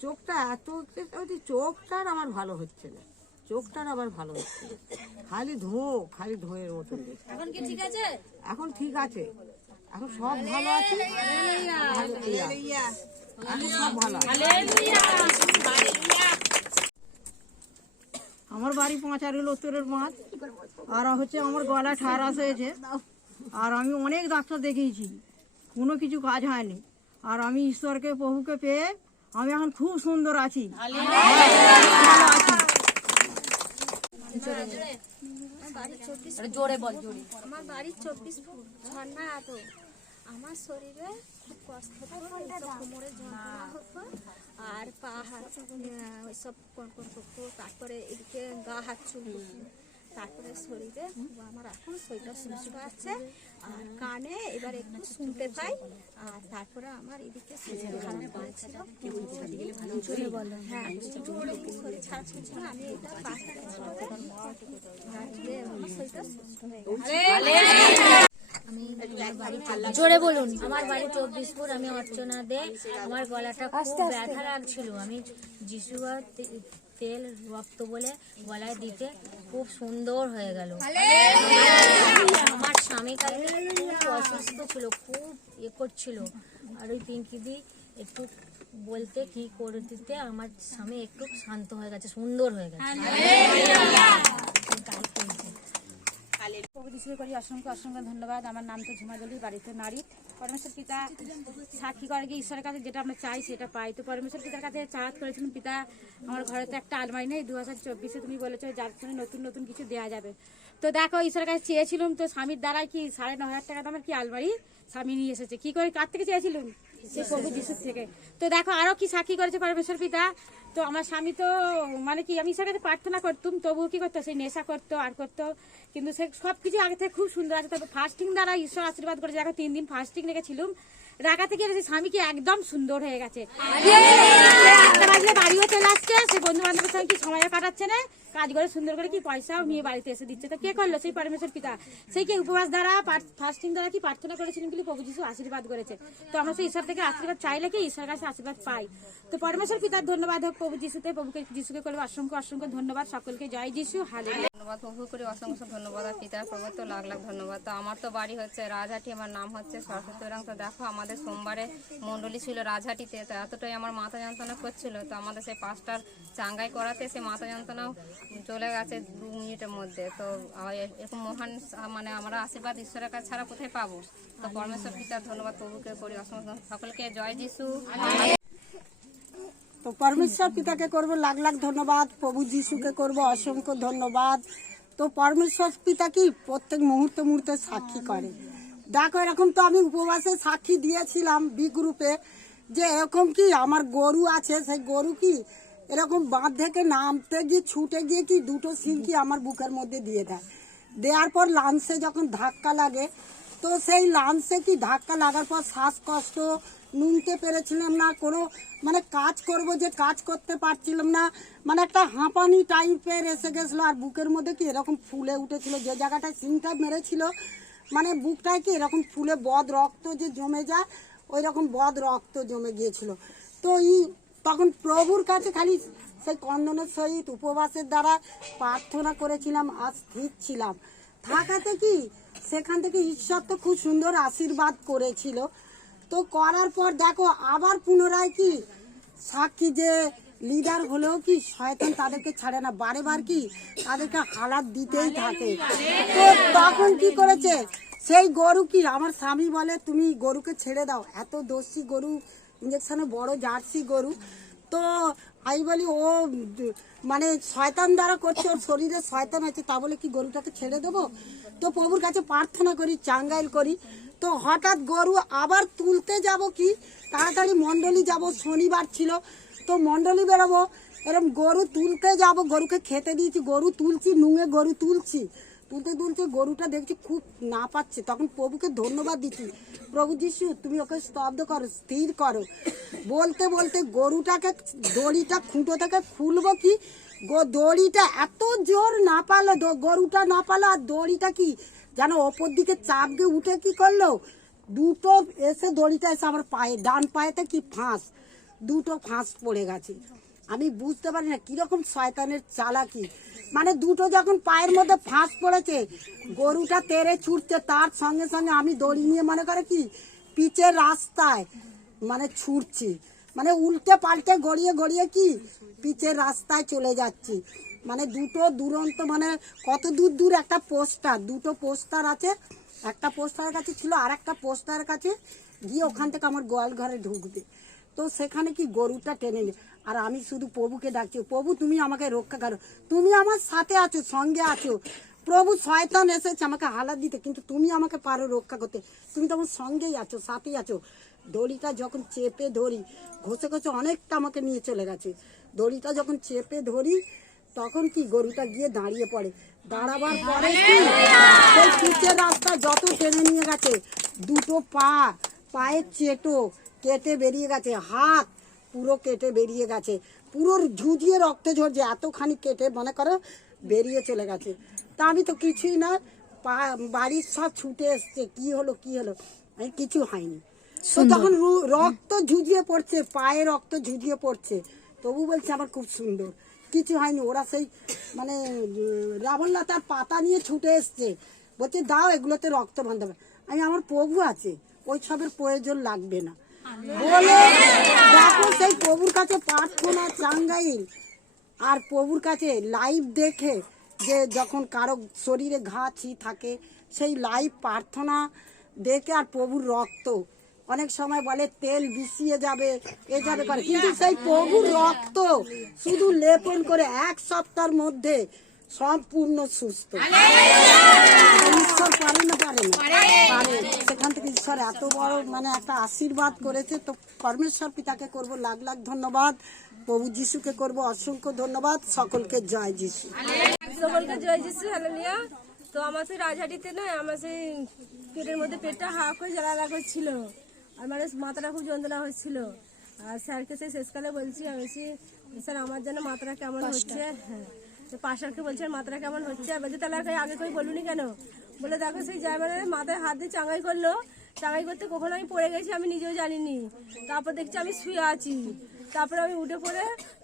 চোখটা এত চোখটার আমার ভালো হচ্ছে না, চোখটার আবার ভালো হচ্ছে না, খালি ধোঁয়ের মতন। এখন কি ঠিক আছে? এখন ঠিক আছে, এখন সব ভালো আছে, এখন সব ভালো আছে। আমার বাড়ি পাঁচারুল উত্তরের বাঁধ, আর হচ্ছে আমার গলা ঠারাস হয়েছে, আর আমি অনেক ডাক্তার দেখিয়েছি, কোনো কিছু কাজ হয়নি, আর আমি ঈশ্বরকে প্রভুকে পেয়ে আমি এখন খুব সুন্দর আছি। জোরে বল, জোরে। আমার বাড়ি 24 ফুট, ঝর্ণা এত। আমার শরীরে খুব কষ্ট হতো, কোমরের যন্ত্রণা হতো, আর পা হাত ওইসব কোন করতো, তারপরে এদিকে গা হাত চুলতো, তারপরে শরীরে আমার এখন শরীরটা শুনশুটো আছে, আর কানে এবার একটু শুনতে পাই, আর তারপরে আমার এদিকে শরীর খারাপ করেছিল, হ্যাঁ শরীর খারাপ ছিল, আমি এটা আমার শরীরটা সুস্থ হয়ে গেছে। জোরে বলুন। আমার বাড়ি 24 ফুট, আমি অর্চনা দে। আমার গলাটা খুব ব্যথা লাগছিল, আমি যিশু তেল রক্ত বলে গলায় দিতে খুব সুন্দর হয়ে গেল। আমার স্বামী কালকে খুব অসুস্থ ছিল, খুব করছিল, আর ওই পিঙ্কিদি একটু বলতে কি করে দিতে আমার স্বামী একটু শান্ত হয়ে গেছে, সুন্দর হয়ে গেছে। প্রভু যিশুকে করি অসংখ্য অসংখ্য ধন্যবাদ। আমার নাম তো ঝুমাদলি, বাড়িতে নারী। পরমেশ্বর পিতা সাক্ষী করে গিয়ে ঈশ্বরের কাছে যেটা আমরা চাই সেটা পাই। তো পরমেশ্বর পিতার কাছে চাহাত করেছিলাম, পিতা আমার ঘরে তো একটা আলমারি নেই, 2024-এ তুমি বলেছো যার জন্য নতুন নতুন কিছু দেওয়া যাবে। তো দেখো ঈশ্বরের কাছে চেয়েছিলাম, তো স্বামীর দ্বারাই কি 9,500 টাকা দামের কি আলমারি স্বামী নিয়ে এসেছে। কি করে, কার থেকে চেয়েছিলাম? সেই প্রভু যিশুর থেকে। তো দেখো আরো কি সাক্ষী করেছে পরমেশ্বর পিতা। তো আমার স্বামী তো মানে কি, আমি ঈশ্বরের কাছে প্রার্থনা করতাম, তবুও কি করতো, সেই নেশা করতো আর করতো, কিন্তু সে সব কিছু আগে থেকে খুব সুন্দর আছে। তবে ফাস্টিং দ্বারা ঈশ্বর আশীর্বাদ করেছে, দেখো 3 দিন ফাস্টিং রেখেছিলাম, রাখা থেকে স্বামী কি একদম সুন্দর হয়ে গেছে, বাড়িও চলে আসছে, সে বন্ধু বান্ধবের সঙ্গে কি সময়ও কাটাচ্ছে না, কাজ করে সুন্দর করে কি পয়সাও নিয়ে বাড়িতে এসে দিচ্ছে। তো কে করলো? সেই পরমেশ্বর পিতা। সেই কি উপবাস দ্বারা ফাস্টিং দ্বারা কি প্রার্থনা করেছিলেন বলে প্রভু যিশু আশীর্বাদ করেছে। তো আমরা সেই ঈশ্বর থেকে আশীর্বাদ চাইলে কি ঈশ্বরের কাছে আশীর্বাদ পাই। তো পরমেশ্বর পিতার ধন্যবাদ হোক প্রভু যিশুতে, প্রভুকে যিশুকে করবো অসংখ্য অসংখ্য ধন্যবাদ। সকলকে জয় যিশু, হালেলুয়া। ধন্যবাদ প্রভু করে অসংখ্য ধন্যবাদ, আর পিতার প্রভু তো লাখ লাখ ধন্যবাদ। তো আমার তো বাড়ি হচ্ছে রাজহাটি, আমার নাম হচ্ছে সরস্বতী রাং। তো দেখো আমাদের সোমবারে মণ্ডলী ছিল রাজহাটিতে, তো এতটাই আমার মাথা যন্ত্রণা করছিল, তো আমাদের সেই পাঁচটার চাঙ্গাই করাতে সে মাথা যন্ত্রণাও চলে গেছে 2 মিনিটের মধ্যে। তো এরকম মহান মানে আমরা আশীর্বাদ ঈশ্বরের কাছে ছাড়া কোথায় পাবো। তো পরমেশ্বর পিতার ধন্যবাদ, প্রভুকে করি অসংখ্য। সকলকে জয় যিশু। তো পরমেশ্বর পিতাকে করব লাখ লাখ ধন্যবাদ, প্রভু যিশুকে করব অসংখ্য ধন্যবাদ। তো পরমেশ্বর পিতা কি প্রত্যেক মুহূর্তে মুহূর্তে সাক্ষী করে। দেখো এরকম তো আমি উপবাসে সাক্ষী দিয়েছিলাম বি গ্রুপে, যে এরকম কি আমার গরু আছে, সেই গরু কি এরকম বাঁধ থেকে নামতে গিয়ে ছুটে গিয়ে কি 2টো সিলকি আমার বুকের মধ্যে দিয়ে দেয়। দেওয়ার পর লাঞ্চে যখন ধাক্কা লাগে, তো সেই লাঞ্চে কি ধাক্কা লাগার পর শ্বাসকষ্ট, নুনতে পেরেছিলাম না, কোনো মানে কাজ করব যে কাজ করতে পারছিলাম না, মানে একটা হাঁপানি টাইপের এসে গেছিলো, আর বুকের মধ্যে কি এরকম ফুলে উঠেছিল, যে জায়গাটায় সিংটা মেরেছিল মানে বুকটায় কি এরকম ফুলে বদ রক্ত যে জমে যায়, ওই রকম বদ রক্ত জমে গিয়েছিল। তো তখন প্রভুর কাছে খালি সেই কন্দনের সহিত উপবাসের দ্বারা প্রার্থনা করেছিলাম, আর স্থির ছিলাম। থাকাতে কি সেখান থেকে ঈশ্বর তো খুব সুন্দর আশীর্বাদ করেছিল। তো করার পর দেখো আবার পুনরায় কি সাক্ষী যে লিডার হলেও কি শয়তান তাদেরকে ছাড়ে না, বারে বার কি তাদেরকে হালাত দিতেই থাকে। তো তখন কি করেছে সেই গরু কি আমার স্বামী বলে তুমি গরুকে ছেড়ে দাও, এত দোষী গরু, ইঞ্জেকশনে বড় জার্সি গরু। তো আমি বলি ও মানে শয়তান দ্বারা করছে, ওর শরীরে শয়তান আছে, তা বলে কি গরুটাকে ছেড়ে দেবো? তো প্রভুর কাছে প্রার্থনা করি, চাঙ্গাইল করি। তো হঠাৎ গরু আবার তুলতে যাব কি তাড়াতাড়ি মণ্ডলী যাব, শনিবার ছিল, তো মণ্ডলী বেরোবো, এরকম গরু তুলতে যাব, গরুকে খেতে দিয়েছি, গরু তুলছি, নুঙে গরু তুলছি, তুলতে তুলতে গরুটা দেখছি খুব না পাচ্ছে। তখন প্রভুকে ধন্যবাদ দিচ্ছি, প্রভু যিশু তুমি ওকে স্তব্ধ করো, স্থির করো। বলতে বলতে গরুটাকে দড়িটা খুঁটো থেকে খুলবো কি দড়িটা এত জোর না পারলো, গরুটা না পারলো, আর দড়িটা কি যেন ওপর দিকে চাপ দিয়ে উঠে কি করলো, দুটো এসে দড়িটা এসে আমার পায়ে, ডান পায়েতে কি ফাঁস, দুটো ফাঁস পড়ে গেছে। আমি বুঝতে পারি না কীরকম শয়তানের চালাকি, মানে দুটো যখন পায়ের মধ্যে ফাঁস পড়েছে, গরুটা তেড়ে ছুটছে, তার সঙ্গে সঙ্গে আমি দড়ি নিয়ে মনে করে কি পিচের রাস্তায় মানে ছুটছি, মানে উল্টে পাল্টে গড়িয়ে গড়িয়ে কি পিচের রাস্তায় চলে যাচ্ছি। মানে দুটো দুরন্ত, মানে কত দূর দূর একটা পোস্টার, দুটো পোস্টার আছে, একটা পোস্টারের কাছে ছিল আর একটা পোস্টারের কাছে গিয়ে ওখান থেকে আমার গোয়াল ঘরে ঢুকবে। তো সেখানে কি গরুটা টেনে নে, আর আমি শুধু প্রভুকে ডাকছি, প্রভু তুমি আমাকে রক্ষা করো, তুমি আমার সাথে আছো, সঙ্গে আছো। প্রভু শয়তান এসেছে আমাকে হালাত দিতে, কিন্তু তুমি আমাকে পারো রক্ষা করতে, তুমি তো আমার সঙ্গেই আছো, সাথেই আছো। দড়িটা যখন চেপে ধরি, ঘষে ঘষে অনেকটা আমাকে নিয়ে চলে গেছে, দড়িটা যখন চেপে ধরি তখন কি গরুটা গিয়ে দাঁড়িয়ে পড়ে, দাঁড়াবার পরে কি সেই পিচের রাস্তা যত টেনে নিয়ে গেছে, দুটো পায়ের চেটো কেটে বেরিয়ে গেছে, হাত পুরো কেটে বেরিয়ে গেছে, পুরো ঝুঁঝিয়ে রক্ত ঝরছে, এতখানি কেটে মনে করো বেরিয়ে চলে গেছে। তা আমি তো কিছুই না, বাড়ির সব ছুটে এসছে, কি হলো কি হলো, কিছু হয়নি। তো তখন রক্ত ঝুঁঝিয়ে পড়ছে, পায়ে রক্ত ঝুঁঝিয়ে পড়ছে, তবু বলছে আমার খুব সুন্দর, কিছু হয়নি। ওরা সেই মানে রাবণলতার পাতা নিয়ে ছুটে এসছে, বলছে দাও এগুলোতে রক্ত বন্ধ হবে। আমি আমার প্রভু আছে, ওই সবের প্রয়োজন লাগবে না বলে দেখো সেই প্রভুর কাছে প্রার্থনা চাঙ্গাইল, আর প্রভুর কাছে লাইভ দেখে যে যখন কারো শরীরে ঘা ছি থাকে সেই লাইভ প্রার্থনা দেখে, আর প্রভুর রক্ত অনেক সময় বলে তেল বিষিয়ে যাবে এ যাবে করে, কিন্তু সেই প্রভুর রক্ত শুধু লেপন করে 1 সপ্তাহের মধ্যে সম্পূর্ণ সুস্থ। ঈশ্বর পারে না পারে না পারে, সেখান থেকে ঈশ্বর এত বড় মানে একটা আশীর্বাদ করেছে। তো পরমেশ্বর পিতাকে করব লাখ লাখ ধন্যবাদ, প্রভু যিশুকে করব অসংখ্য ধন্যবাদ। সকলকে জয় যিশু, সকলকে জয় যিশু, হালেলুয়া। তো আমার সেই রাজহাটিতে না, আমার সেই পেটের মধ্যে পেটটা হাফ হয়ে জ্বালা করছিল, আর মানে মাথাটা খুব যন্ত্রণা হচ্ছিল। আর স্যারকে সেই শেষকালে বলছি, আমি স্যার আমার যেন মাথাটা কেমন হচ্ছে, হ্যাঁ তো পাশারকে বলছি আর মাথাটা কেমন হচ্ছে, বলছে তাহলে আগে কই বলুনি কেন, বলে দেখো সেই যায় মানে মাথায় হাত দিয়ে চাঙ্গাই করলো, চাঙ্গাই করতে কখনো আমি পড়ে গেছি আমি নিজেও জানিনি। তারপর দেখছি আমি শুয়ে আছি, তারপরে আমি উঠে পড়ে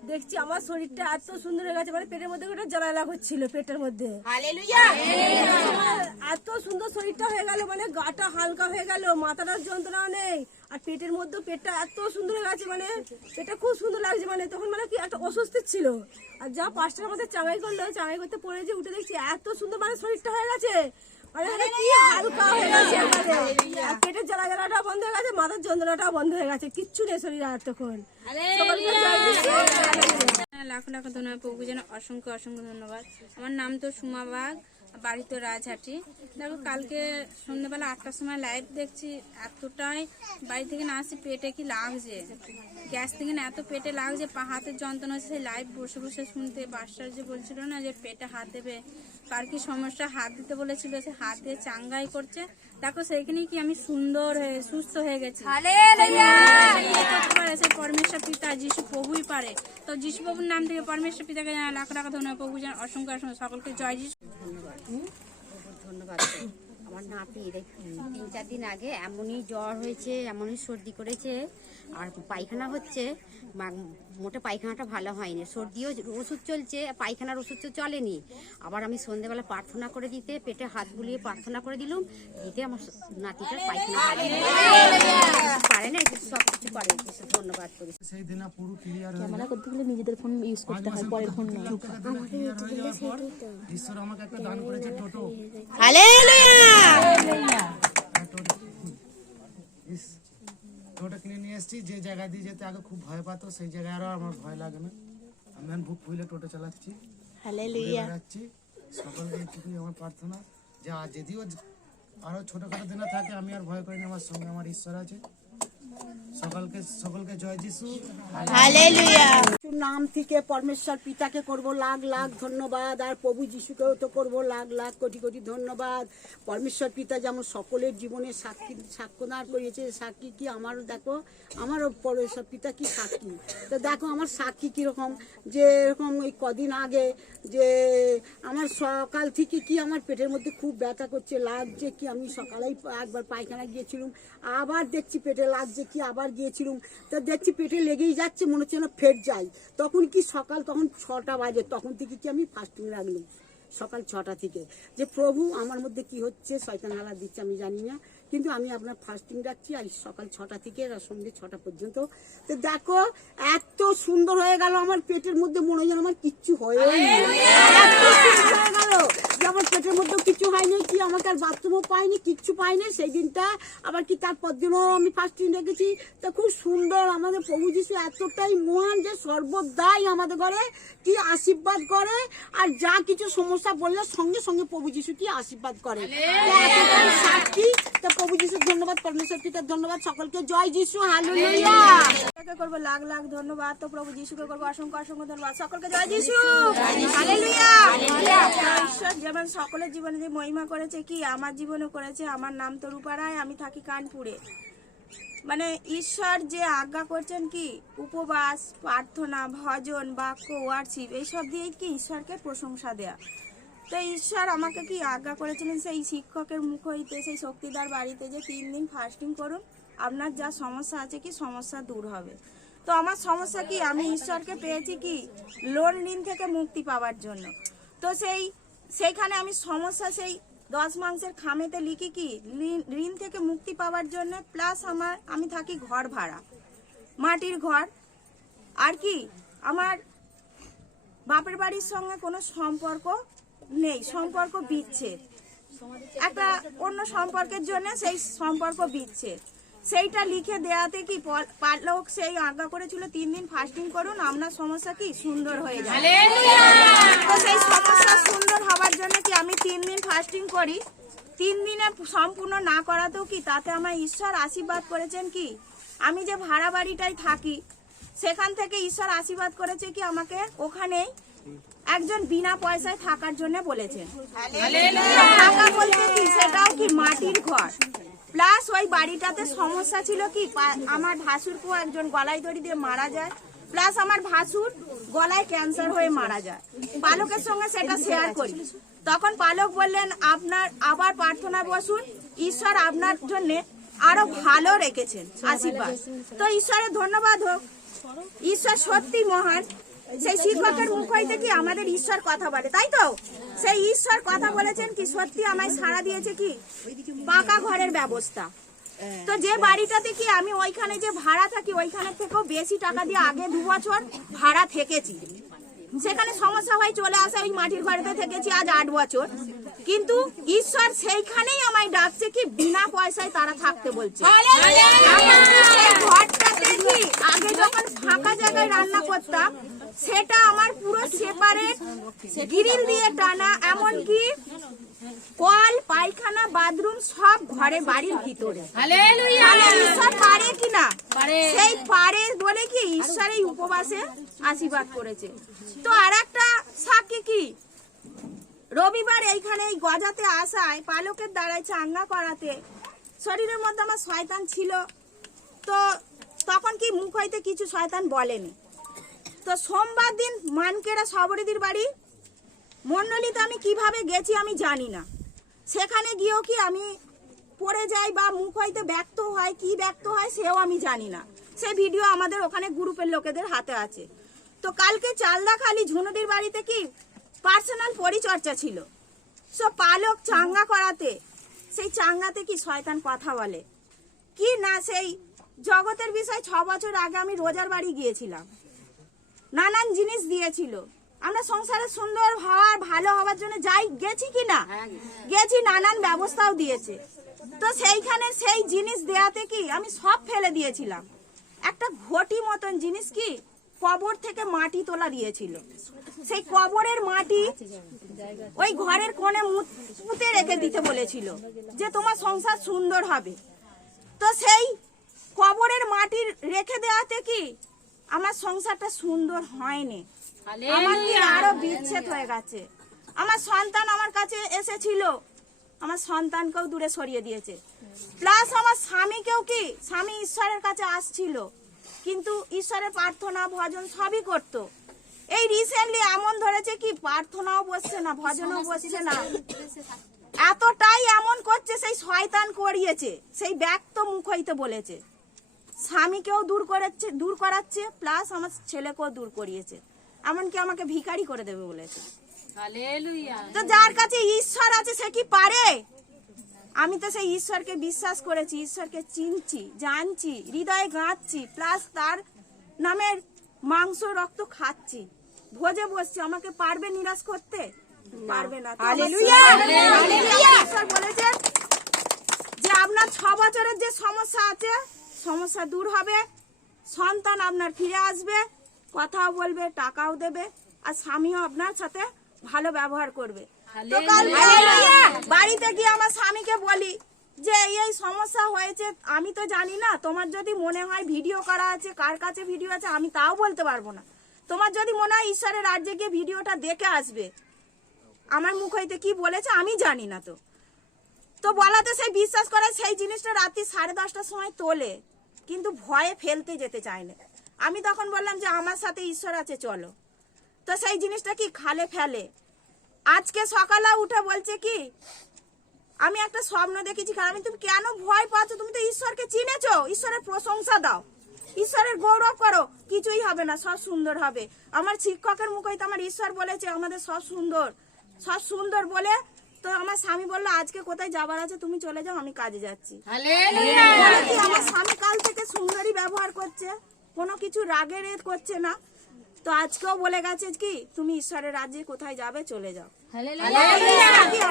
দেখছি আমার শরীরটা এত সুন্দর হয়ে গেছে, মানে পেটের মধ্যে ওটা জ্বালা হচ্ছিল, পেটের মধ্যে এত সুন্দর শরীরটা হয়ে গেল, মানে গাটা হালকা হয়ে গেল, মাথাটার যন্ত্রণা নেই, আর পেটের মধ্যে পেটটা এত সুন্দর হয়ে গেছে, মানে পেটটা খুব সুন্দর লাগছে। মানে তখন মানে কি একটা অস্বস্তি ছিল, আর যা 5টার মধ্যে চাঙ্গাই করলো, চাঙ্গাই করতে পড়ে যে উঠে দেখছি এত সুন্দর মানে শরীরটা হয়ে গেছে, মানে কি হালকা হয়ে গেছে, আর পেটের জ্বালাটা বন্ধ হয়ে গেছে, মাথার যন্ত্রণাটাও বন্ধ হয়ে গেছে, কিচ্ছু নেই শরীরে আর তখন। লাখ লাখ ধন্যবাদ প্রভু, যেন অসংখ্য অসংখ্য ধন্যবাদ। আমার নাম তো সুমা বাগ, বাড়ি তো রাজহাটি। দেখো কালকে সন্ধ্যেবেলা 8টার সময় লাইভ দেখছি, এতটাই বাড়ি থেকে না আসি পেটে কি লাগছে, গ্যাস থেকে না এত পেটে লাগছে, হাতের যন্ত্রণা হচ্ছে। সেই লাইভ বসে বসে শুনতে বাচ্চার যে বলছিল না যে পেটে হাত দেবে, কার কি সমস্যা হাত দিতে বলেছিল, সে হাত দিয়ে চাঙ্গাই করছে। দেখো সেইখানে কি আমি সুন্দর হয়ে সুস্থ হয়ে গেছি, সে পরমেশ্বর পিতা যিশু প্রভুই পারে। তো যিশু প্রভুর নাম থেকে পরমেশ্বর পিতাকে লাখ লাখ ধন্যবাদ, প্রভু যেন অসংখ্য অসংখ্য সকলকে জয় যিশু। ধন্যবাদ। আমার নাতির 3-4 দিন আগে এমনই জ্বর হয়েছে, এমনই সর্দি করেছে, আর পায়খানা হচ্ছে। মোটে পায়খানাটা ভালো হয়নি, সর্দিও ওষুধ চলছে, পায়খানার ওষুধ তো চলেনি। আবার আমি সন্ধ্যেবেলা প্রার্থনা করে দিতে, পেটে হাত বুলিয়ে প্রার্থনা করে দিলাম, দিতে আমার নাতিটার পায়খানা পারে না, সব কিছু করে। ধন্যবাদ করি। সেই দিন পুরো ক্লিয়ার হয়ে ক্যামেরা করতে গেলে নিজেদের ফোন ইউজ করতে হয়, পরের ফোন নয়। ঈশ্বর আমাকে একটা দান করেছে টোটো। টোটো কিনে নিয়ে এসেছি। যে জায়গা দিয়ে যেতে আগে খুব ভয় পাতো, সেই জায়গায় আরো আমার ভয় লাগে না। আমি বুক ফুলে টোটো চালাচ্ছি, বেড়াচ্ছি। সকলকে এইটুকুই আমার প্রার্থনা যে যদিও আরো ছোটখাটো দিনে থাকে, আমি আর ভয় করি না, আমার সঙ্গে আমার ঈশ্বর আছে। সকলকে জয় যিশু। নাম থেকে পরমেশ্বর পিতাকে করব লাখ লাখ ধন্যবাদ, আর প্রভু যিশুকেও তো করব লাখ লাখ কোটি কোটি ধন্যবাদ। পরমেশ্বর পিতা যেমন সকলের জীবনে সাক্ষ্য দাঁড় করিয়েছে, সাক্ষী কি আমারও দেখো, আমারও পরমেশ্বর পিতা কি সাক্ষী। তো দেখো আমার সাক্ষী কীরকম, যে এরকম ওই কদিন আগে যে আমার সকাল থেকে কি আমার পেটের মধ্যে খুব ব্যথা করছে, লাগছে কি, আমি সকালেই একবার পায়খানা গিয়েছিলাম, আবার দেখছি পেটে লাগছে কি, আবার গিয়েছিলাম, তো দেখছি পেটে লেগেই যাচ্ছে, মনে হচ্ছে না ফের যায়। তখন কি সকাল, তখন 6টা বাজে, তখন থেকে কি আমি ফাস্টিং রাখলাম সকাল 6টা থেকে, যে প্রভু আমার মধ্যে কি হচ্ছে, শয়তান হালা দিচ্ছে আমি জানি না, কিন্তু আমি আপনার ফাস্টিং রাখছি। আর সকাল 6টা থেকে সন্ধ্যে 6টা পর্যন্ত। তো দেখো এত সুন্দর হয়ে গেল আমার পেটের মধ্যে, মনে হয় আমার কিচ্ছু হয়ে গেল, যে আমার পেটের মধ্যেও কিছু হয়নি, কি আমাকে আর বাথরুমও পাইনি, কিচ্ছু পাইনি সেই দিনটা। আবার কি তারপর দিনও আমি ফাস্টিং রেখেছি। তো খুব সুন্দর আমাদের প্রভু যিশু এতটাই মহান যে সর্বদাই আমাদের ঘরে কি আশীর্বাদ করে, আর যা কিছু সমস্যা বললে সঙ্গে সঙ্গে প্রভু যিশু কি আশীর্বাদ করে। এতটাই সাক্ষী। তো প্রভু যিশুর ধন্যবাদ, পরমেশ্বর পিতার ধন্যবাদ, সকলকে জয় যিশু। হালেলুয়া। করবো লাখ লাখ ধন্যবাদ, তো প্রভু যিশুকে করবো অসংখ্য অসংখ্য ধন্যবাদ, সকলকে জয় যিশু। হালেলুয়া। ঈশ্বর যেমন সকলের জীবনে যে মহিমা করেছে, কি আমার জীবনে করেছে। আমার নাম তো রূপা রায়, আমি থাকি কানপুরে। মানে ঈশ্বর যে আজ্ঞা করছেন কি উপবাস, প্রার্থনা, ভজন, বাক্য, ওয়ার্শিপ, এইসব দিয়েই কি ঈশ্বরকে প্রশংসা দেয়া। তো ঈশ্বর আমাকে কি আজ্ঞা করেছিলেন সেই শিক্ষকের মুখ হইতে, সেই শক্তিদার বাড়িতে, যে 3 দিন ফাস্টিং করুন, আপনার যা সমস্যা আছে কি সমস্যা দূর হবে। তো আমার সমস্যা কি, আমি ঈশ্বরকে পেয়েছি কি লোন ঋণ থেকে মুক্তি পাওয়ার জন্য। তো সেইখানে আমি সমস্যা সেই 10 মাংসের খামেতে লিখি কি ঋণ থেকে মুক্তি পাওয়ার জন্য, প্লাস আমি থাকি ঘর ভাড়া, মাটির ঘর। আর কি আমার বাপের বাড়ির সঙ্গে কোনো সম্পর্ক নেই, সম্পর্ক বিচ্ছেদ, একটা অন্য সম্পর্কের জন্য সেই সম্পর্ক বিচ্ছেদ। সেইটা লিখে দেয়াতে কি পালক সেই আজ্ঞা করেছিল 3 দিন ফাস্টিং করুন, আপনার সমস্যা কি সুন্দর হয়ে যায়। তো সেই সমস্যা সুন্দর হওয়ার জন্য কি আমি 3 দিন ফাস্টিং করি। 3 দিনে সম্পূর্ণ না করাতেও কি তাতে আমার ঈশ্বর আশীর্বাদ করেছেন। কি আমি যে ভাড়া বাড়িটাই থাকি, সেখান থেকে ঈশ্বর আশীর্বাদ করেছে কি আমাকে ওখানে একজন বিনা পয়সায় থাকার জন্য বলেছেন। থাকা বলতে কি সেটাও কি মাটির ঘর, প্লাস ওই বাড়িটাতে সমস্যা ছিল কি আমার ভাসুরকেও একজন গলায় দড়ি দিয়ে মারা যায়, প্লাস আমার ভাসুর গলায় ক্যান্সার হয়ে মারা যায়। পালকের সঙ্গে সেটা শেয়ার করি, তখন পালক বললেন আপনার আবার প্রার্থনা বসুন, ঈশ্বর আপনার জন্য আরো ভালো রেখেছেন আশীর্বাদ। তো ঈশ্বরের ধন্যবাদ হোক, ঈশ্বর সত্যি মহান। সেই শিক্ষকের মুখ হইতে কি আমাদের ঈশ্বর কথা বলে, তাই তো সেই ঈশ্বর কথা বলেছেন কি সত্যি আমায় সাড়া দিয়েছে কি পাকা ঘরের ব্যবস্থা। তো যে বাড়িটাতে কি আমি ওইখানে যে ভাড়া থাকি, ওইখানে থেকেও বেশি টাকা দিয়ে আগে 2 বছর ভাড়া থেকেছি, সেখানে সমস্যা হয় চলে আসে, ওই মাটির ঘরেতে থেকেছি আজ 8 বছর। কিন্তু ঈশ্বর সেইখানেই আমায় ডাকছে কি বিনা পয়সায় তারা থাকতে বলছে। সেই ঘরটাতে কি আগে যখন ফাঁকা জায়গায় রান্না করতাম, সেটা আমার পুরো সেপারেট গ্রিল দিয়ে টানা, এমনকি কল, পায়খানা, বাথরুম সব ঘরে বাড়ির ভিতরে। ঈশ্বর পারে কিনা, সেই পারে বলে কি ঈশ্বর এই উপবাসে আশীর্বাদ করেছে। তো আর একটা সাক্ষী কি রবিবার এইখানে এই গজাতে আসায় পালকের দ্বারাই চাঙ্গা করাতে, শরীরের মধ্যে আমার শয়তান ছিল, তো তখন কি মুখ হইতে কিছু শয়তান বলেনি। তো সোমবার দিন মানকেরা সবরিদির বাড়ি মন্ডলীতে আমি কিভাবে গেছি আমি জানি না। সেখানে গিয়েও কি আমি পড়ে যাই বা মুখ হইতে ব্যক্ত হয়, কি ব্যক্ত হয় সেও আমি জানি না। সেই ভিডিও আমাদের ওখানে গ্রুপের লোকেদের হাতে আছে। তো কালকে চালদাখালি ঝুনুদির বাড়িতে কি পার্সোনাল পরিচর্যা ছিল, সব পালক চাঙ্গা করাতে, সেই চাঙ্গাতে কি শয়তান কথা বলে কি না, সেই জগতের বিষয় 6 বছর আগে আমি রোজার বাড়ি গিয়েছিলাম, নানান জিনিস দিয়েছিল। আমরা সংসারে সুন্দর হওয়ার ভালো হওয়ার জন্য যাই গেছি কি না গেছি, নানান ব্যবস্থাও দিয়েছে। তো সেইখানে সেই জিনিস দেয়াতে কি আমি সব ফেলে দিয়েছিলাম। একটা ঘটি মতন জিনিস কি কবর থেকে মাটি তোলা দিয়েছিল, সেই কবরের মাটি ওই ঘরের কোণে পুঁতে রেখে দিতে বলেছিল যে তোমার সংসার সুন্দর হবে। তো সেই কবরের মাটি রেখে দেওয়াতে কি আমার সংসারটা সুন্দর হয়নি, আমার কি আরো বিচ্ছেদ হয়ে গেছে। আমার সন্তান আমার কাছে এসেছিল, আমার সন্তানকেও দূরে সরিয়ে দিয়েছে, প্লাস আমার স্বামীকেও কি, স্বামী ঈশ্বরের কাছে আসছিল কিন্তু ঈশ্বরের প্রার্থনা ভজন সবই করত। এই রিসেন্টলি এমন ধরেছে কি প্রার্থনাও বসছে না, ভজনও বসছে না, এতটাই এমন করছে, সেই শয়তান করিয়েছে, সেই ব্যক্ত মুখ হইতে বলেছে। স্বামীকেও দূর করাচ্ছে প্লাস আমার ছেলেকেও দূর করিয়েছে, এমনকি আমাকে ভিখারি করে দেবে বলেছে। তো যার কাছে ঈশ্বর আছে সে কি পারে? আমি তো সেই ঈশ্বরকে বিশ্বাস করেছি, ঈশ্বরকে চিনছি, জানছি, হৃদয়ে গাঁথছি, প্লাস তার নামের মাংস রক্ত খাচ্ছি, ভোজে বসছি। আমাকে পারবে নিরাশ করতে? পারবে না। ঈশ্বর বলেছে যে আপনার 6 বছরের যে সমস্যা আছে সমস্যা দূর হবে, সন্তান আপনার ফিরে আসবে, কথাও বলবে, টাকাও দেবে, আর স্বামীও আপনার সাথে ভালো ব্যবহার করবে। তো কালকে বাড়িতে গিয়ে আমার স্বামীকে বলি যে এই সমস্যা হয়েছে, আমি তো জানি না, তোমার যদি মনে হয় ভিডিও করা আছে, কার কাছে ভিডিও আছে আমি তাও বলতে পারবো না, তোমার যদি মনে হয় ঈশ্বরের রাজ্যে গিয়ে ভিডিওটা দেখে আসবে। আমার মুখ হইতে কি বলেছে আমি জানি না। তো বলাতে সেই বিশ্বাস করে সেই জিনিসটা রাত্রি 10:30টার সময় তোলে, কিন্তু ভয়ে ফেলতে যেতে চায় না। আমি তখন বললাম যে আমার সাথে ঈশ্বর আছে চলো, তো সেই জিনিসটা কি খালে ফেলে। আজকে সকালে উঠে বলছে কি আমি একটা স্বপ্ন দেখেছি, আমি তুমি কেন ভয় পাচ্ছ, তুমি তো ঈশ্বরকে চিনেছো, ঈশ্বরের প্রশংসা দাও, ঈশ্বরের গৌরব করো, কিছুই হবে না, সব সুন্দর হবে। আমার শিক্ষকের মুখ হইতে আমার ঈশ্বর বলেছে আমাদের সব সুন্দর, সব সুন্দর বলে। তো আমার স্বামী বললো আজকে কোথায় যাবার আছে তুমি চলে যাও, আমি কাজে যাচ্ছি। আমার স্বামী কাল থেকে সুন্দরী ব্যবহার করছে, কোনো কিছু রাগের করছে না। তো আজকেও বলে গেছে কি তুমি ঈশ্বরের রাজ্যে কোথায় যাবে চলে যাও।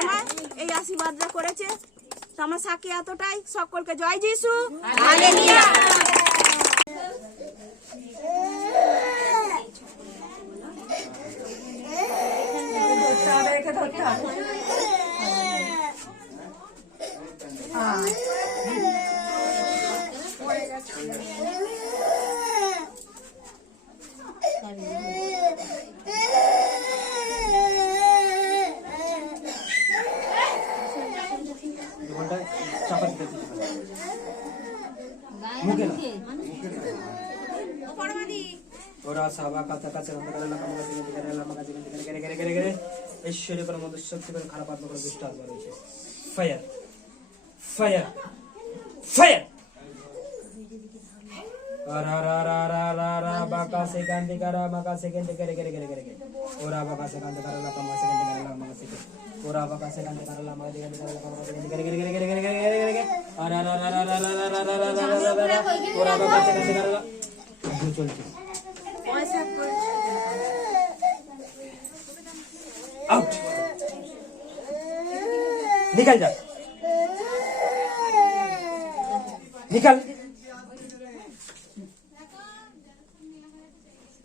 আমার এই আশীর্বাদটা করেছে। তো আমার সাক্ষী এতটাই, সকলকে জয় যিশু। হালেলুয়া। ঐশ্বর্য মধ্যে শক্তি করে খারাপ আত্মা করে দুষ্ট আত্মা রয়েছে। ফায়ার ফায়ার ফায়ার বাকা সেকান্তে কারা বাকা সেকান্তে করে করে করে করে ওরা বাকা সেকান্তে কারা লাকা মা সেকান্তে কারা লাকা মা সেকান্তে ওরা বাকা সেকান্তে কারা লাকা মা সেকান্তে কারা লাকা মা সেকান্তে করে করে করে করে করে করে করে আরা রা রা রা রা রা রা ওরা বাকা সেকান্তে কারা লাকা চলছে आउट निकल जा निकल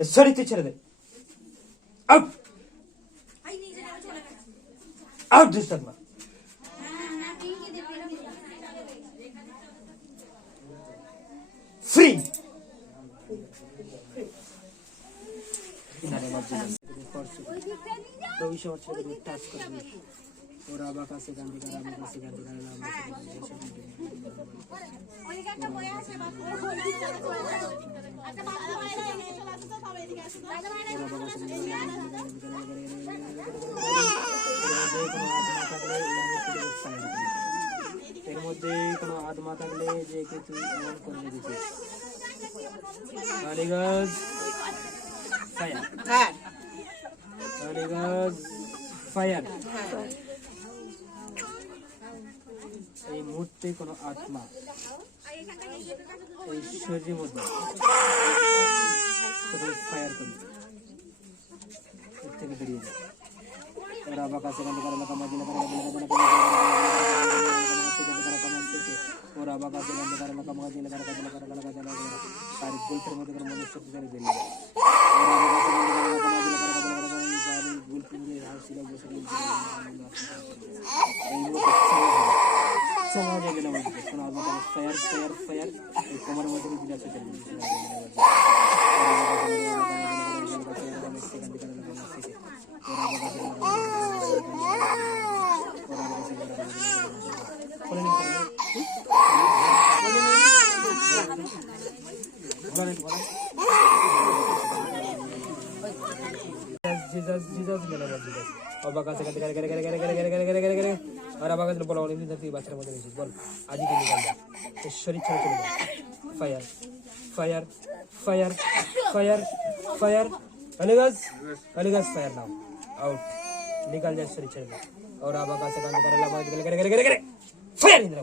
सॉरी तू छेड़ दे आउट आउट डिस्टर्ब मत फ्री तो इसे और छोटे में टच कर दे और आबा का से गांधी करा आबा से गांधी करा नाम ओलिगाटा बया से बात और बोली अच्छा बाबा भाई ने चला तो सब एदिকে আসো দাদা ভাই না যে একে তুই এমন করে দিয়েছিস। Holy Ghost, fire. Holy Ghost, fire. এই মুহূর্তে কোনো আত্মা এই শরীরের মধ্যে ফায়ার করবে, এর থেকে বেরিয়ে যায়। ওরা বাঁকা সেখান থেকে কামা দিলে ওরা বাঁকা সেখান থেকে কামা দিলে তার গুলফের মধ্যে কোনো মনের শক্তি বেরিয়ে যায়। সমাজে গেলে কোনো ফায়ার ফায়ার ফায়ার এই কোমরের মধ্যে দিলে আছে Jesus, Jesus, Jesus. और बाका से करे करे करे करे करे करे करे करे करे करे और अब आगे बोला उन्हें धरती बाचर मत नहीं बोल आज ही निकल जा ईश्वरी छोड़ चले जा fire fire fire fire fire अलीगज फायर नाउ आउट निकल जा ईश्वरी छोड़ और अब आगे से करे ला बात करे करे करे करे फायर इंद्र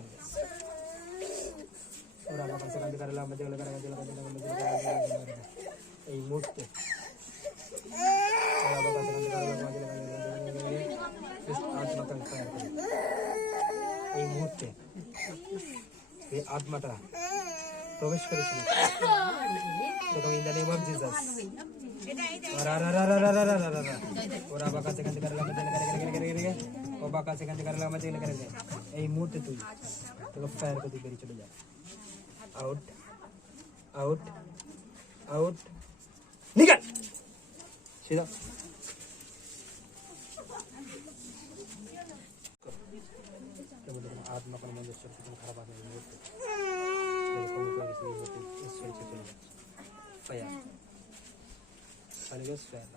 और अब आगे से करे ला मत करे এই মুহূর্তে এই মুহূর্তে এই আত্মাটা প্রবেশ করেছিল তখন in the name of Jesus ওরা বাঁকা সেখান থেকে ও বাঁকা সেখান থেকে এই মুহূর্তে তুই তোকে ফায়ার করতে বেরিয়ে চলে যা আউট আউট আউট নিকাল सीधा आत्मा का मंदिर सब खराब आदमी फायर अलगस fire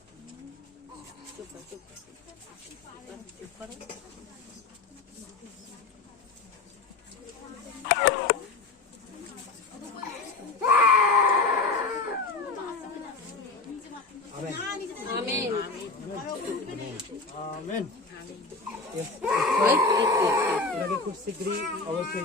Amen. Amen. Yes. Lagi खूब शीघ्र अवश्य